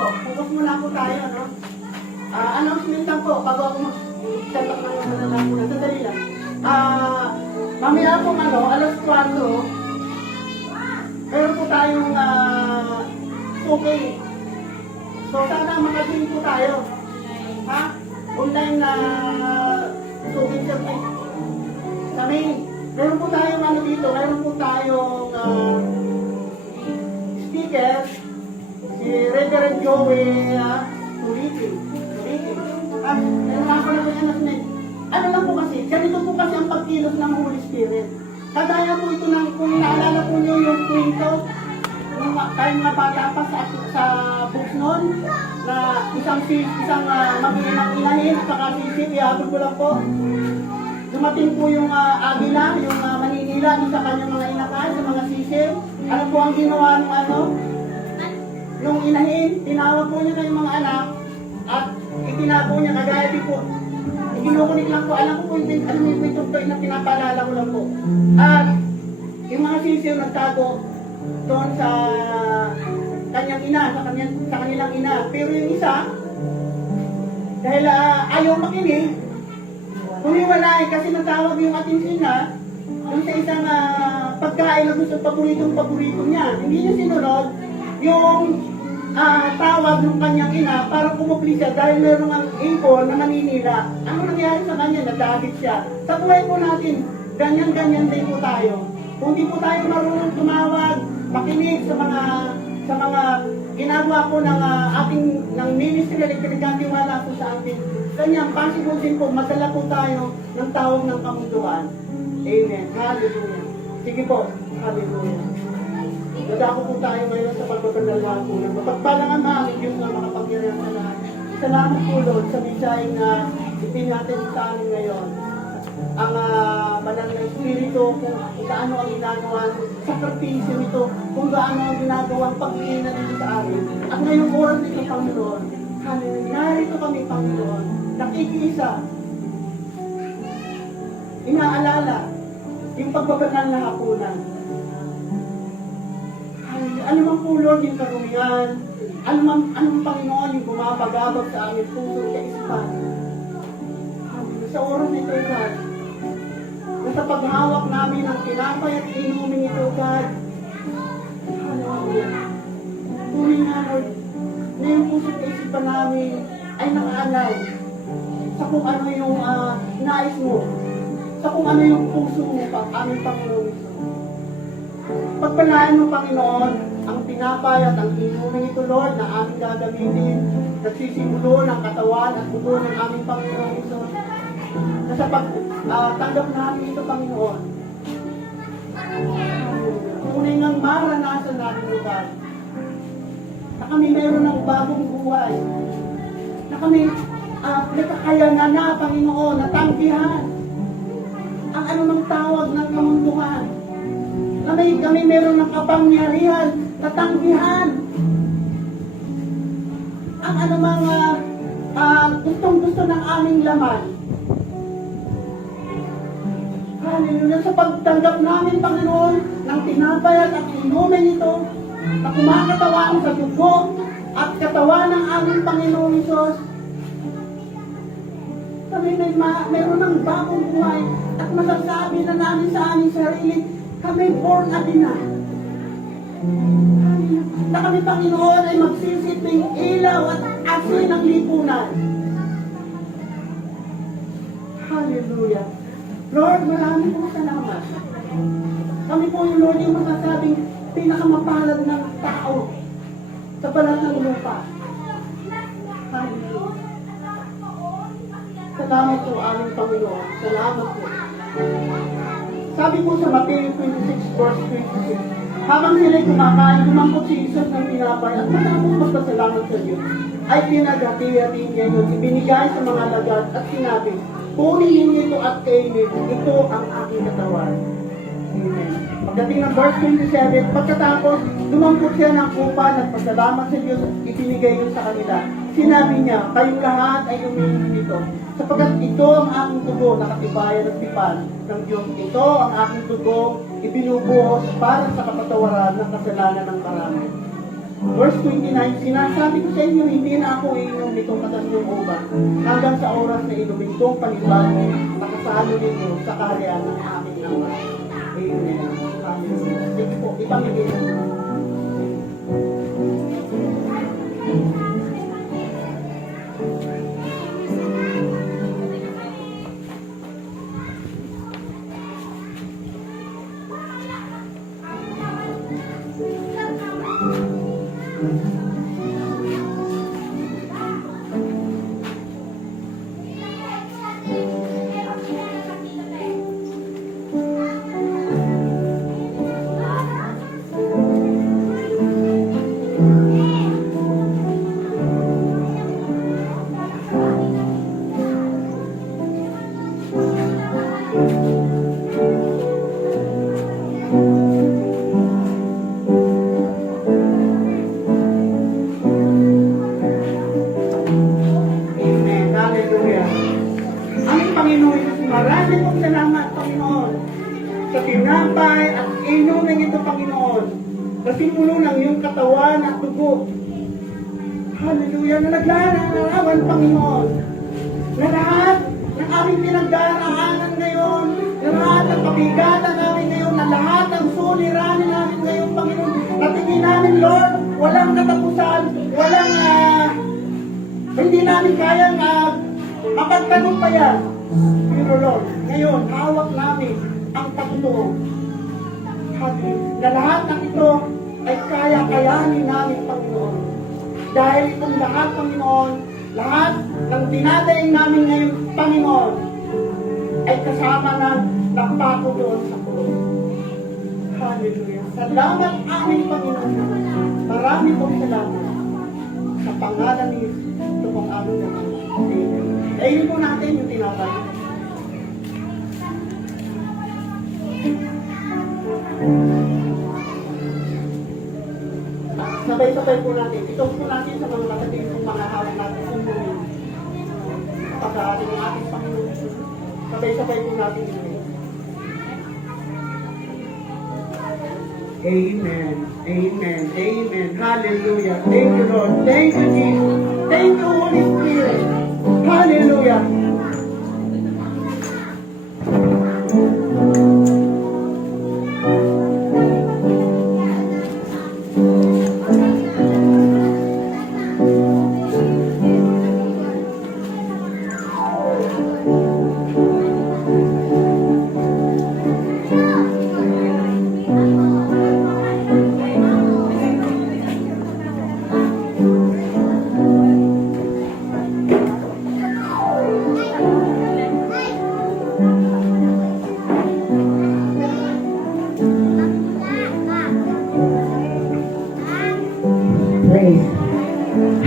Focus muna po tayo, no? Announcement lang po, bago ako mag-set up ng mga napunan. Sandali lang. Mamaya po, alas 4, meron po tayong okay. So, sana makasin po tayo. Ha? Online na okay circuit. Sa main, meron po tayong dito, meron po tayong speaker, si Reverend Joey Tulitin. Meron ako na po yan na ano lang po kasi, ganito po kasi ang pagkilos ng Holy Spirit. Kagaya po ito ng, kung naalala po niyo yung kwento, nung tayo mga bata pa sa books noon, na isang mag-iinang inahin at saka sisip, ihabol ko lang po. Dumating po yung agila, yung maninila sa kanyang mga inakan, sa mga sisip. Ano po ang ginawa ng nung inahin, tinawag po niya na yung mga anak at itinapo niya kagaya din po. Ikinukunik lang po, alam ko po yung kwento na pinapaalala ko lang po. At yung mga sisiw nagtago doon sa kanyang ina, sa kanilang ina. Pero yung isa, dahil ayaw makinig, Humiwalay kasi natawag yung ating ina dun sa isang pagkain na gusto paborito niya. Hindi niya sinunod yung tawag ng kanyang ina para kumupli siya dahil meron ang ibon na maninila. Ano nangyari sa kanya? Nadagit siya. Sa buhay po natin, ganyan-ganyan din po tayo. Kung di po tayo marunong tumawag, makinig sa mga ginagawa po ng ating ng ministry na pinagkatiwala po sa atin. Ganyan, possible din po, madala po tayo ng tawag ng kamunduan. Amen. Hallelujah. Sige po. Hallelujah. Dadako po tayo ngayon sa pagpapadala po. Mapagpalangan namin Diyos na makapangyarihan sa lahat. Salamat po Lord sa mensahe na ipinatin sa amin ngayon. Ang banal na Espiritu kung gaano ang ginagawa sa sakripisyo nito, kung gaano ang ginagawang pag-iinan nito sa amin. At ngayong oras nito, Panginoon, hallelujah, narito kami, Panginoon, nakikiisa, inaalala yung pagbabanal na hapunan. Ano mang po Lord yung karumihan, ano mang Panginoon yung bumabagabag sa aming puso at kaisipan. Sa oras nito, God, na sa paghawak namin ng tinapay at inumin ito, God, hallelujah. Tuloy nga, Lord, na yung puso at kaisipan namin ay nakaalay sa kung ano yung nais mo, sa kung ano yung puso mo, aming Panginoon. Pagpalaan mo, Panginoon, ang tinapay at ang inumin ito, Lord, na aming gagamitin, nagsisimulo ng katawan at buto ng aming Panginoon ito. Na sa pagtanggap namin ito, Panginoon, tunay ng maranasan namin, Lord, na kami meron ng bagong buhay, na kami nakakayanan na, Panginoon, natanggihan ang anumang tawag ng kamunduhan. Kami meron ng kapangyarihan, natanggihan ang anumang gustong-gusto ng aming laman. Hallelujah. Sa pagtanggap namin, Panginoon, ng tinapay at ang inumin ito, na kumakatawan sa dugo at katawan ng aming Panginoong Isos, kami meron ng bagong buhay at masasabi na namin sa aming sarili, kami born again na. Na kami, Panginoon, ay magsisilbing ilaw at asin ng lipunan. Hallelujah. Lord, maraming po salamat. Kami po yung Lord yung masasabing pinakamapalad ng tao sa balat ng lupa. Hallelujah. Salamat po aming Panginoon. Salamat po. Sabi po sa Matthew 26 verse 26, habang sila'y kumakain, lumangkot si Jesus ng tinapay at matapos magpasalamat sa Diyos, ay pinaghati-hati niya yun, ibinigay sa mga lagat at sinabi, kunin ninyo ito at kainin, ito ang aking katawan. Amen. Pagdating ng verse 27, pagkatapos, lumangkot siya ng kupa, nagpasalamat sa Diyos at ibinigay yun sa kanila. Sinabi niya, kayong lahat ay umiinom nito, sapagkat ito ang aking dugo na katibayan at tipan ng Diyos. Ito ang aking dugo, ibinubuhos para sa kapatawaran ng kasalanan ng marami. Verse 29, sinasabi ko sa inyo, hindi na ako iinom nitong katas ng uban hanggang sa oras na inumin kong panibago makasalo ninyo sa kaharian ng aming Ama. Amen. Hallelujah. Sige po, ipamigay na. Marami pong salamat, Panginoon, sa tinapay at inumin ito, Panginoon, na simulo ng iyong katawan at dugo. Hallelujah, na naglalarawan, Panginoon, na lahat ng aming pinagdaraanan ngayon, ng lahat ng kabigatan namin ngayon, ng lahat ng suliranin namin ngayon, Panginoon. At tingin namin, Lord, walang katapusan, walang, hindi namin kayang mapagtagumpayan. Pero Lord, ngayon, hawak namin ang pagtoo. Na lahat ng ito ay kaya-kayanin namin, Panginoon. Dahil itong lahat, Panginoon, lahat ng dinadaing namin ngayon, Panginoon, ay kasama ng nagpako doon sa krus. Hallelujah. Salamat aming Panginoon. Marami pong salamat. Sa pangalan ni Jesus, ito pong aming naman. Amen. Kainin po natin yung tinatay. Sabay-sabay po natin. Itong po natin sa mga kapatid kung mga hawak natin kung bumin. Pagkaatin ng ating Panginoon. Sabay-sabay po natin yun. Amen. Amen. Amen. Hallelujah. Thank you, Lord. Thank you, Jesus. Thank you, Holy Spirit. Hallelujah. Praise.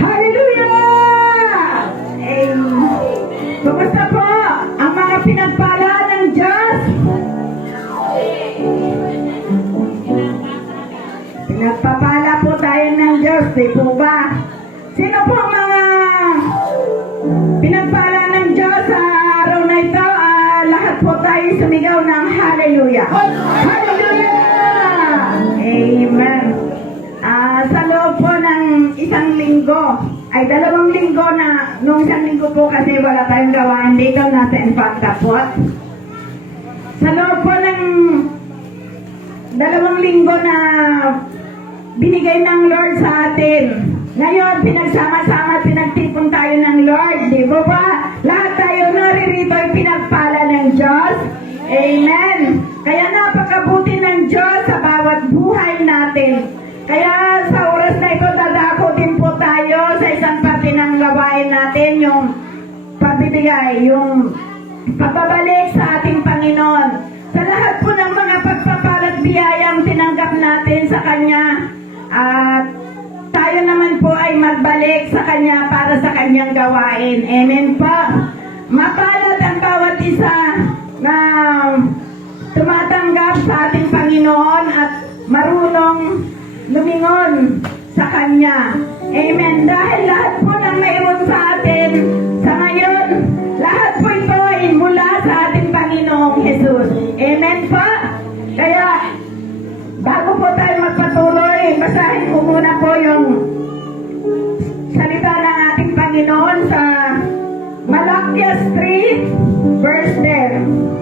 Hallelujah! Amen. Kumusta po ang mga pinagpala ng Diyos? Pinagpapala po tayo ng Diyos, di po ba? Sino po ang mga pinagpala ng Diyos sa araw na ito? Lahat po tayo sumigaw ng hallelujah. Hallelujah! Amen. Sa loob po ng isang linggo, ay 2 linggo na, nung isang linggo po kasi wala tayong gawain dito, nasa Infanta po. Sa loob po ng 2 linggo na binigay ng Lord sa atin, ngayon pinagsama-sama, pinagtipon tayo ng Lord, di ba ba? Lahat tayo naririto ay pinagpala ng Diyos. Amen. Kaya napakabuti ng Diyos sa bawat buhay natin. Kaya sa oras na ito, dadako din po tayo sa isang parte ng gawain natin, yung pabibigay, yung pababalik sa ating Panginoon. Sa lahat po ng mga pagpapalat biyayang tinanggap natin sa Kanya, at tayo naman po ay magbalik sa Kanya para sa Kanyang gawain. Amen po. Mapalad ang bawat isa na tumatanggap sa ating Panginoon at marunong lumingon sa Kanya. Amen. Dahil lahat po ng mayroon sa atin sa ngayon, lahat po ito ay mula sa ating Panginoong Jesus. Amen po. Kaya, bago po tayo magpatuloy, basahin ko muna po yung salita ng ating Panginoon sa Malakias 3, verse 10.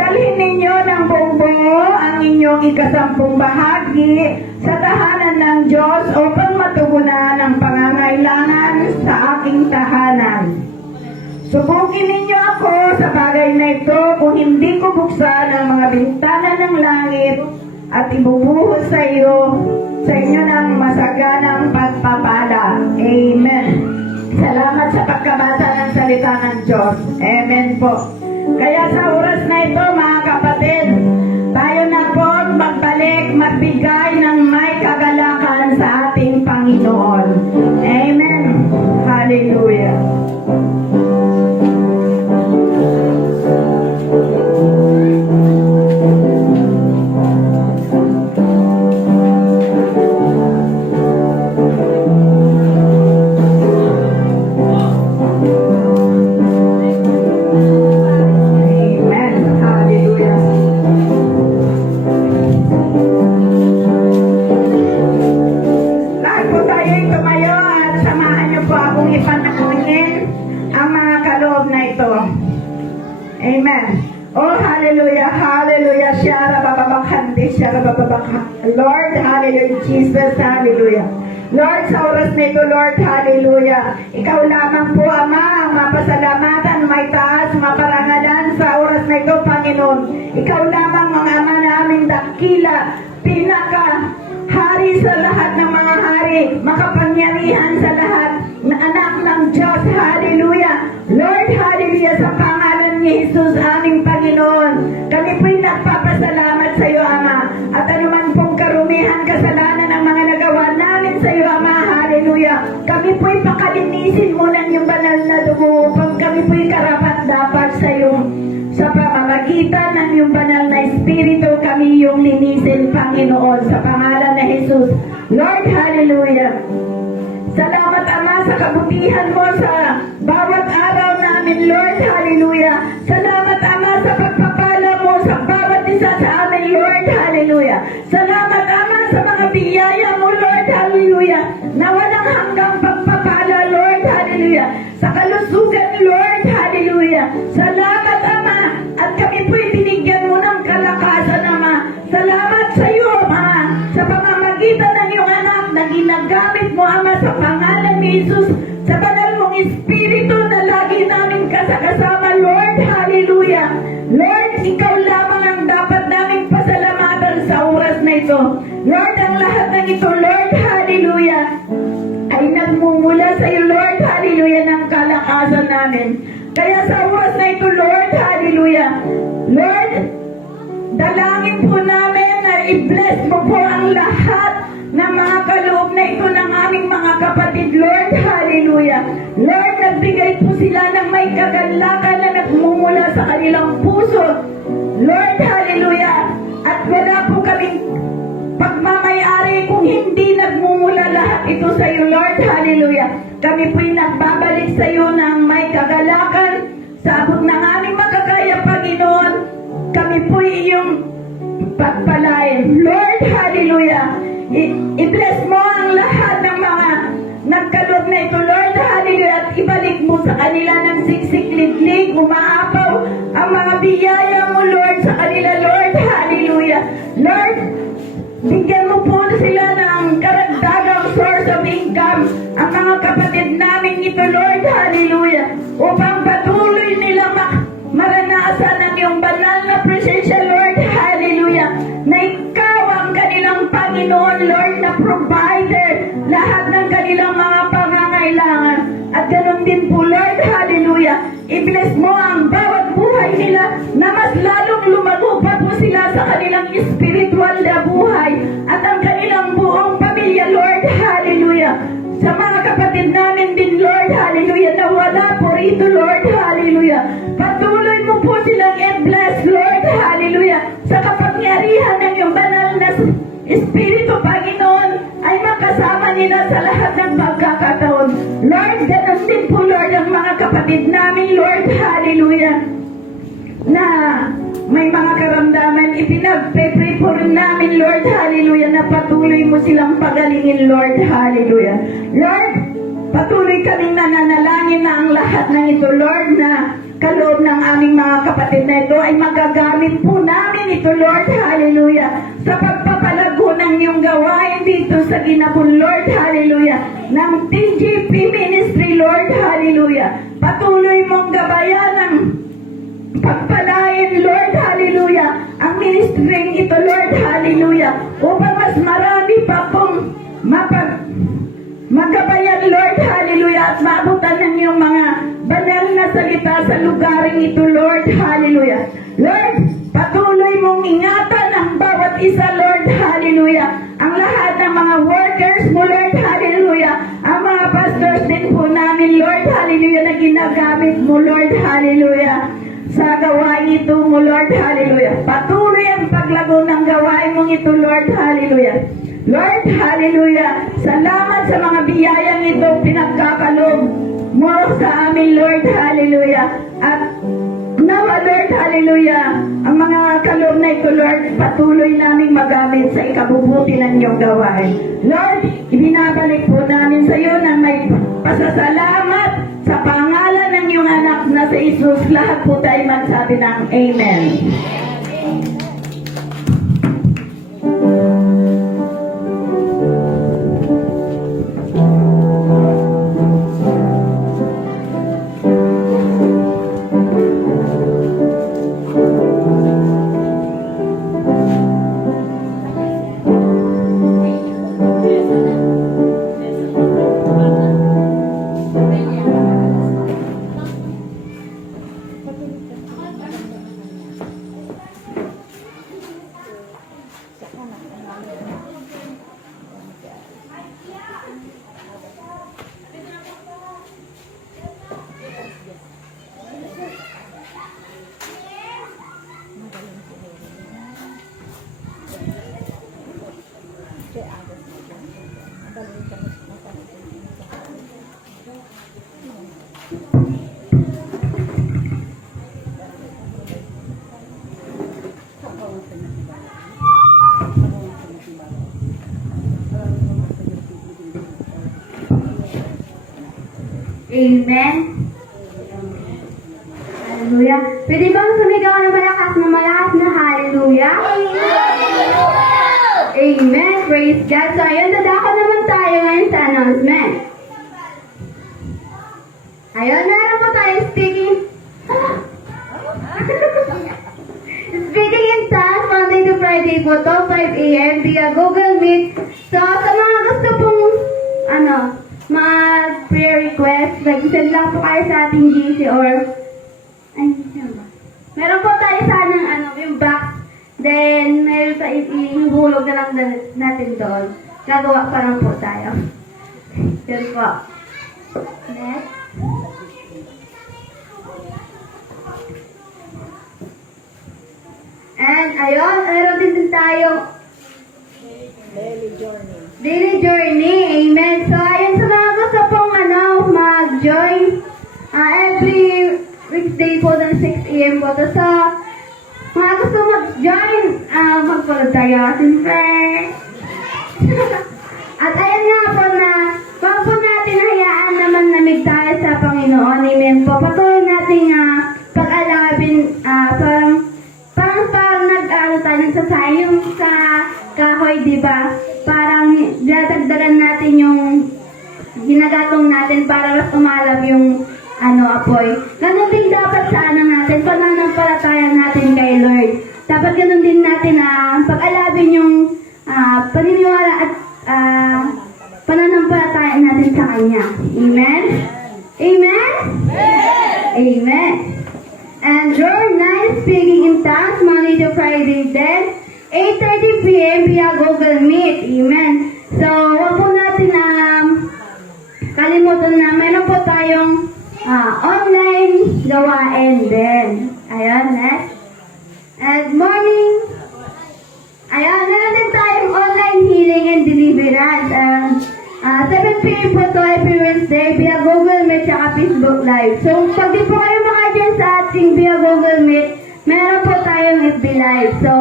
Dalhin ninyo ng buong buo ang inyong ikasampung bahagi sa tahanan ng Diyos upang matugunan ang pangangailangan sa aking tahanan. Subukin ninyo ako sa bagay na ito kung hindi ko buksan ang mga bintana ng langit at ibubuhos sa inyo ng masaganang pagpapala. Amen. Salamat sa pagkabasa ng salita ng Diyos. Amen po. Kaya sa oras na ito, mga kapatid, tayo na po magbalik, magbigay ng may kagalakan sa ating Panginoon. Amen. Hallelujah. Lahat po tayo tumayo Amen. Oh, hallelujah, hallelujah. Shara bababakante, shara bababaka. Lord, hallelujah, Jesus, hallelujah. Lord, sa oras na ito, Lord, hallelujah. Ikaw lamang po, Ama, ang mapasalamatan, may taas, maparangalan sa oras na ito, Panginoon. Ikaw lamang, mga Ama naming dakila, pinaka hari sa lahat ng mga hari, makapangyarihan sa lahat, na anak ng Diyos, hallelujah. Lord, hallelujah, sa pangalan ni Jesus, aming Panginoon. Kami po'y nagpapasalamat sa iyo, Ama. At anuman pong karumihan, kasalanan ng mga nagawa namin sa iyo, Ama, hallelujah. Kami po'y pakalinisin mo ng iyong banal na dugo upang kami po'y karapat-dapat sa iyo. Sa pamamagitan ng iyong banal na Espiritu, kami iyong linisin, Panginoon, sa pangalan na Jesus. Lord, hallelujah. Salamat, Ama, sa kabutihan mo sa bawat araw namin, Lord, hallelujah. Salamat, Ama, sa pagpapala mo sa bawat isa sa amin, Lord, hallelujah. Salamat, Ama, sa mga biyaya mo, Lord, hallelujah, na walang hanggang pagpapala, Lord, hallelujah. Sa kalusugan, Lord, hallelujah. Salamat, Ama, at kami po'y binigyan mo ng kalakasan, Ama. Salamat sa iyo, Ama, sa pamamagitan ng iyong anak na ginagamit mo, Ama, sa pangalan ni Jesus, sa banal mong Espiritu na lagi namin kasama, Lord, hallelujah. Lord, ikaw lamang ang dapat naming pasalamatan sa oras na ito. Lord, ang lahat ng ito, Lord, hallelujah, ay nagmumula sa iyo, Lord, hallelujah, ng kalakasan namin. Kaya sa oras na ito, Lord, hallelujah, Lord, dalangin po namin na i-bless mo po ang lahat ng mga kaloob na ito ng aming mga kapatid, Lord, hallelujah. Lord, nagbigay po sila ng may kagalakan na nagmumula sa kanilang puso, Lord, hallelujah. At wala po kaming pagmamayari kung hindi nagmumula lahat ito sa iyo, Lord, hallelujah. Kami po'y nagbabalik sa iyo ng may kagalakan sa abot ng aming makakaya, Panginoon. Kami po'y iyong pagpalain, Lord, hallelujah. I-bless mo ang lahat ng mga nagkaloob na ito, Lord, hallelujah, at ibalik mo sa kanila ng siksik-liglig, umaapaw ang mga biyaya mo, Lord, sa kanila, Lord, hallelujah. Lord, bigyan mo po sila ng karagdagang source of income, ang mga kapatid namin ito, Lord, hallelujah, upang patuloy nilang maranasan ang iyong banal na presensya, Lord, hallelujah, na ikaw ang kanilang Panginoon, Lord, na provider, lahat ng kanilang mga pangangailangan. At ganun din po, Lord, hallelujah, i-bless mo ang bawat buhay nila na mas lalong lumago pa po sila sa kanilang spiritual na buhay at ang kanilang buong pamilya, Lord, hallelujah. Sa mga kapatid namin din, Lord, hallelujah, na wala po rito, Lord, hallelujah. Patuloy mo po silang i-bless, Lord, hallelujah, sa kapangyarihan ng iyong banal na Espiritu, Panginoon, ay makasama nila sa lahat ng pagkakataon. Lord, ganun din po, Lord, ang mga kapatid namin, Lord, hallelujah, na may mga karamdaman, ipinag-pray po rin namin, Lord, hallelujah, na patuloy mo silang pagalingin, Lord, hallelujah. Lord, patuloy kaming nananalangin na ang lahat ng ito, Lord, na kaloob ng aming mga kapatid na ito ay magagamit po namin ito, Lord, hallelujah, sa pagpapalago ng iyong gawain dito sa Ginapon, Lord, hallelujah, ng TGP Ministry, Lord, hallelujah. Patuloy mong gabayan ng pagpalain, Lord, hallelujah, ang ministering ito, Lord, hallelujah, upang mas marami pa pong magabayan, Lord, hallelujah, at maabutan ng iyong mga banal na salita sa lugaring ito, Lord, hallelujah. Lord, patuloy mong ingatan ang bawat isa, Lord, hallelujah, ang lahat ng mga workers mo, Lord, hallelujah, ang mga pastors din po namin, Lord, hallelujah, na ginagamit mo, Lord, hallelujah, sa gawain ito mo, Lord, hallelujah. Patuloy ang paglago ng gawain mong ito, Lord, hallelujah. Lord, hallelujah, salamat sa mga biyayang ito pinagkakalob mo sa amin, Lord, hallelujah. At nawa, Lord, hallelujah, ang mga kaloob na ito, Lord, patuloy naming magamit sa ikabubuti ng iyong gawain. Lord, ibinabalik po namin sa iyo na may pasasalamat sa pangalan ng iyong anak na sa Jesus. Lahat po tayo magsabi. magsabi ng Amen. Amen. Hallelujah. Pwede bang sumigaw na malakas na hallelujah? Amen. Praise God. So, ayun, dadako naman tayo ngayon sa announcement. Ayun, meron po tayo speaking. Speaking in tongues, Monday to Friday po to, 5 a.m. via Google Meet. So, sa mga gusto pong, mag-prayer request, mag-send lang po kayo sa ating GC or, meron po tayo sanang, yung box. Then, meron tayo, ihulog na lang natin doon. Gagawa pa lang po tayo. Yun po. Next. And, ayun, meron din tayong Daily Journey. Amen. So, ayun sa mga gusto pong, mag-join, every weekday po ng 6 a.m. po to. So, mga gusto mag-join, mag-follow tayo, siyempre. At ayun nga po na, wag po natin hayaan naman namig tayo sa Panginoon. Amen po. Patuloy natin pag-alabin, parang nag-tayo nagsasayong sa kahoy, di ba? Parang dadagdagan natin yung ginagatong natin para mas umalab yung apoy. Ganun din dapat sa natin, pananampalataya natin kay Lord. Dapat ganun din natin pag-alabin yung paniniwala at pananampalataya natin sa Kanya. Amen? Amen? Amen. And your night speaking in tongues, Monday to Friday, then 8:30 p.m. via Google Meet. Amen. So, huwag po natin kalimutan na mayroon po tayong online gawain din. Ayan, next. And morning. Ayan, meron din tayong online healing and deliverance. 7 p.m. po to every Wednesday via Google Meet at Facebook Live. So, pag di po kayo maka-join sa ating via Google Meet, meron po tayong FB Live. So,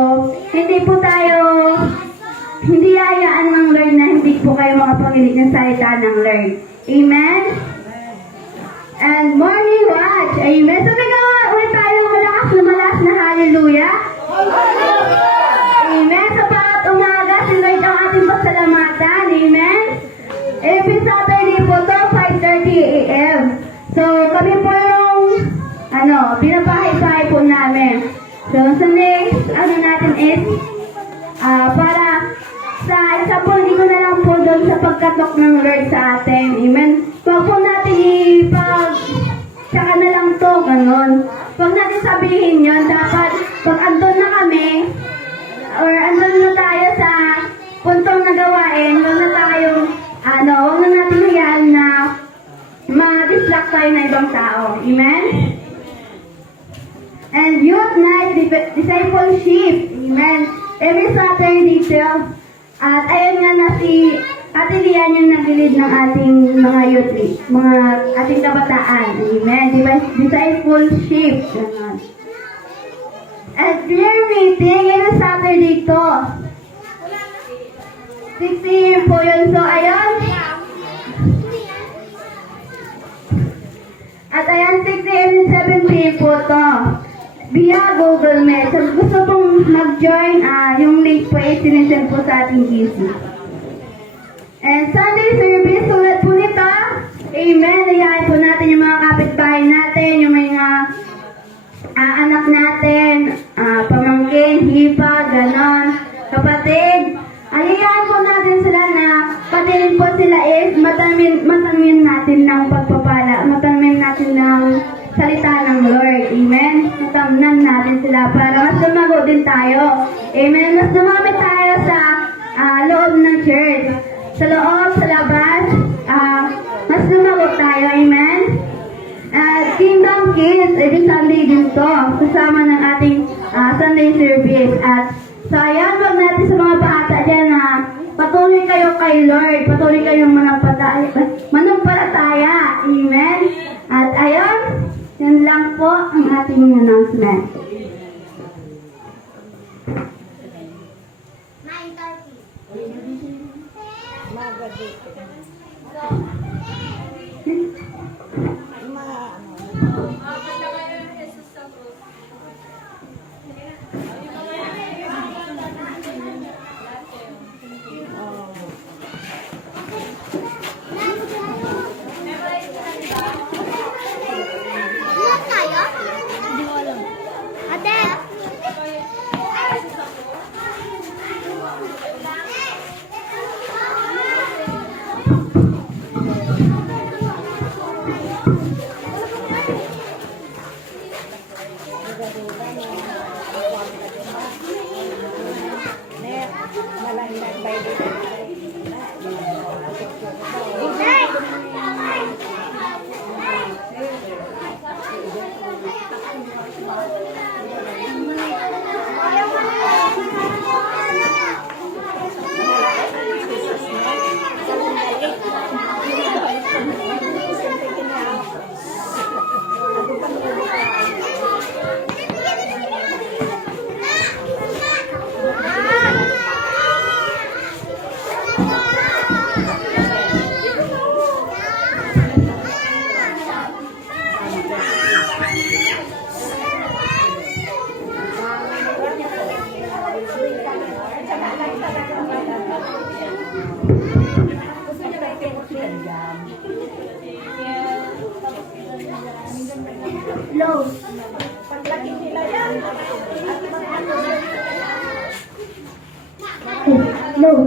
hindi hayaan ng Lord na hindi po kayo makapakinig ng salita ng Lord. Amen? And morning watch. Amen. So, nagawa ulit tayong malakas na hallelujah. Amen. Sa bawat umaga, si Lord ang ating pasalamatan. Amen. Every Saturday po to, 5:30 a.m. So, kami po yung, pinapahay-pahay po namin. So, sa next, natin is, para sa example, hindi ko na lang po doon sa pagkatok ng Lord sa atin. Amen. Huwag po natin tsaka na lang to, ganun. Huwag natin sabihin yun. Dapat, pag andun na kami, or andun na tayo sa puntong na gawain, huwag na tayong, huwag na natin hayaan na ma-distract tayo na ibang tao. Amen? And youth night discipleship. Amen. Every Saturday dito. At ayun nga na si Ate Lian yung nagilid ng ating mga youth, mga ating kabataan. Amen. Discipleship. Ganun. At prayer meeting, every Saturday to. 6 a.m. po yun. So, ayun. At ayan, 6 a.m. and 7 p.m. po to. via Google Meet. So, gusto pong mag-join, yung link po ay sinesend po sa ating GC. And Sunday service, sulat po nito. Amen. Ayayin po natin yung mga kapitbahay natin, yung mga anak natin, pamangkin, hipa, ganon, kapatid. Ayayin po natin sila na patilin po sila is matamin natin ng pagpapala, matamin natin ng salita ng Lord. Amen. Matamnan natin sila para mas lumago din tayo. Amen. Mas dumami tayo sa loob ng church. Sa loob, sa labas, mas lumago tayo. Amen. Kingdom Kids, every Sunday din to, kasama ng ating Sunday service. At sayang, wag natin sa mga bata dyan na patuloy kayo kay Lord, patuloy kayong manampalataya. Amen. At ayon, yan lang po ang ating announcement. Ilan tayo? Hindi ko alam. Ate! Low. Low.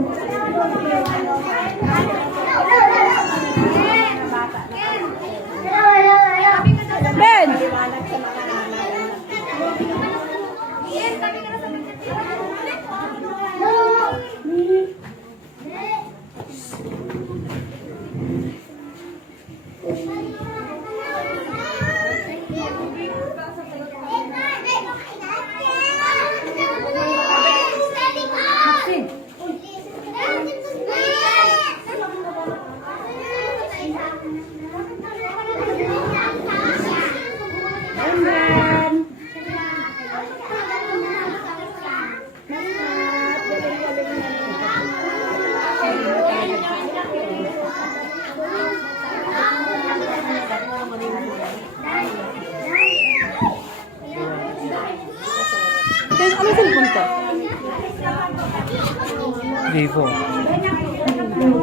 Vivo.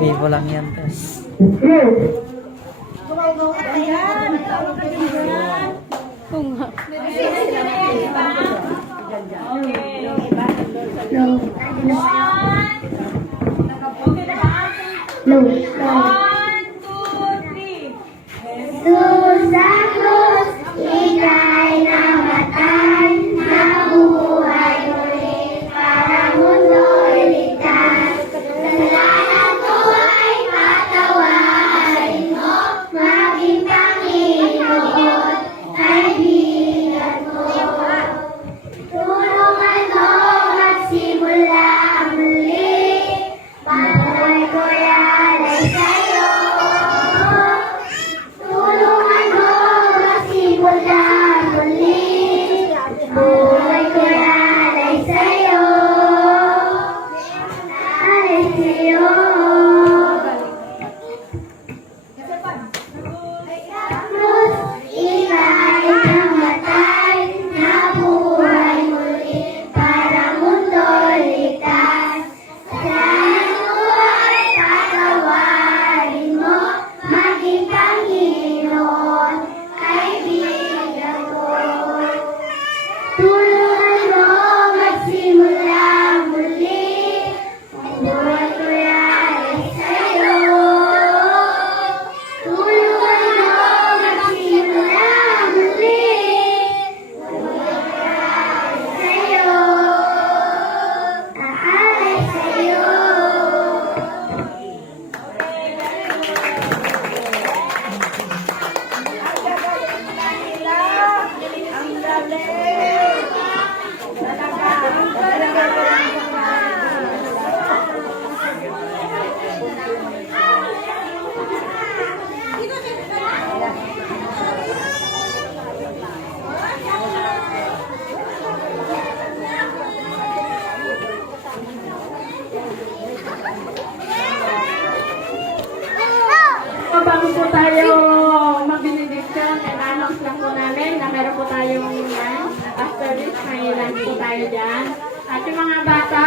Vivo lang yan. Sa krus, ika'y namatay, nabuhay muli, para mundo'y ligtas. Kasalanan ko ay patawarin mo, maging Panginoon, kaibigan ko. Tulungan mo magsimula muli, buhay ko'y alay sa'yo. Tulungan mo bago po tayo mag-benediction, and-announce lang po namin na meron po tayong after this, may lunch po tayo dyan. At yung mga bata,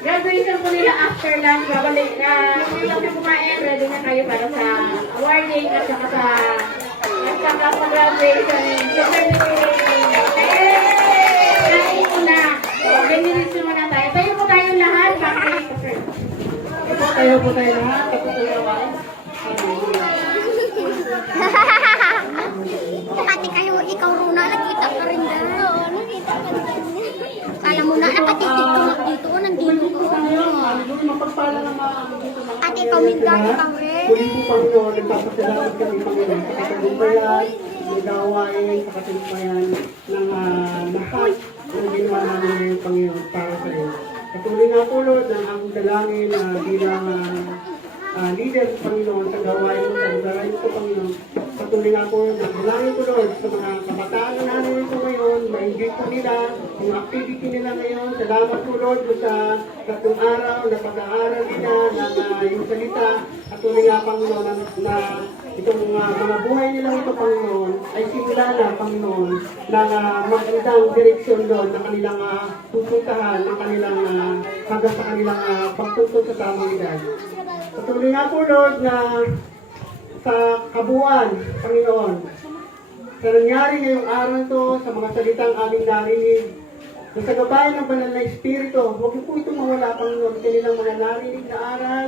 graduation po nila after lunch, babalik, kung lang yung kumain, ready na kayo para sa awarding at saka sa graduation. Kain muna. Benediction muna tayo. Tayo po tayong lahat. Tayo po tayo lahat. Tapos tayo naman. Ate kayo, ikaw Runa, nakita ka rin dyan. Oo, nakita ka rin. Alam mo na, nakatitig ko dito, nandito ko. Mapagpala naman. Ate, pamindan ka rin. Muli po Panginoon, nagpapasalamat kami Panginoon sa katagumpayan, ng gawain, sa katagumpayan ng lahat ng ginawa namin ngayon Panginoon para sa iyo. Patuloy nga po Lord ng ang dalangin bilang leader Panginoon sa gawain mo, sa lugaran mo Panginoon. Patuloy nga po ng dalangin ko Lord sa mga kabataan na namin ito ngayon, ma-enjoy po nila, yung activity nila ngayon. Salamat po Lord sa tatlong araw na pag-aaral nila ng yung salita. Patuloy nga Panginoon na itong mga buhay nila ito Panginoon ay simula na Panginoon ng magandang direksyon Lord na kanilang pupuntahan, ng kanilang hanggang sa kanilang pagtuntun sa tamang edad. Patuloy nga po Lord na sa kabuuan, Panginoon, sa nangyari ngayong araw ito, sa mga salitang aming narinig, na sa gabayan ng banal na Espiritu, huwag niyo po itong mawala, Panginoon, kanilang mga narinig na aral,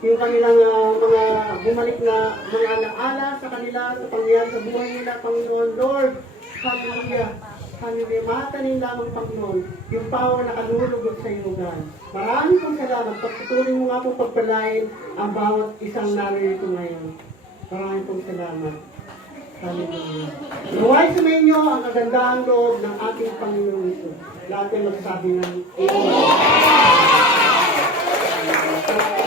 yung kanilang mga bumalik na mga alaala sa kanila, sa pangyayari sa buhay nila, Panginoon, Lord, hallelujah. Hallelujah. Mahatanin lamang, Panginoon, yung power na kanulugod sa iyong lugar. Maraming pong salamat. Pagpatuloy mo nga po pagpalain ang bawat isang naririto ngayon. Maraming pong salamat. Hallelujah. Naway sa inyo ang kagandahan loob ng ating Panginoon ito. Lahat ay magsabi ng Amen.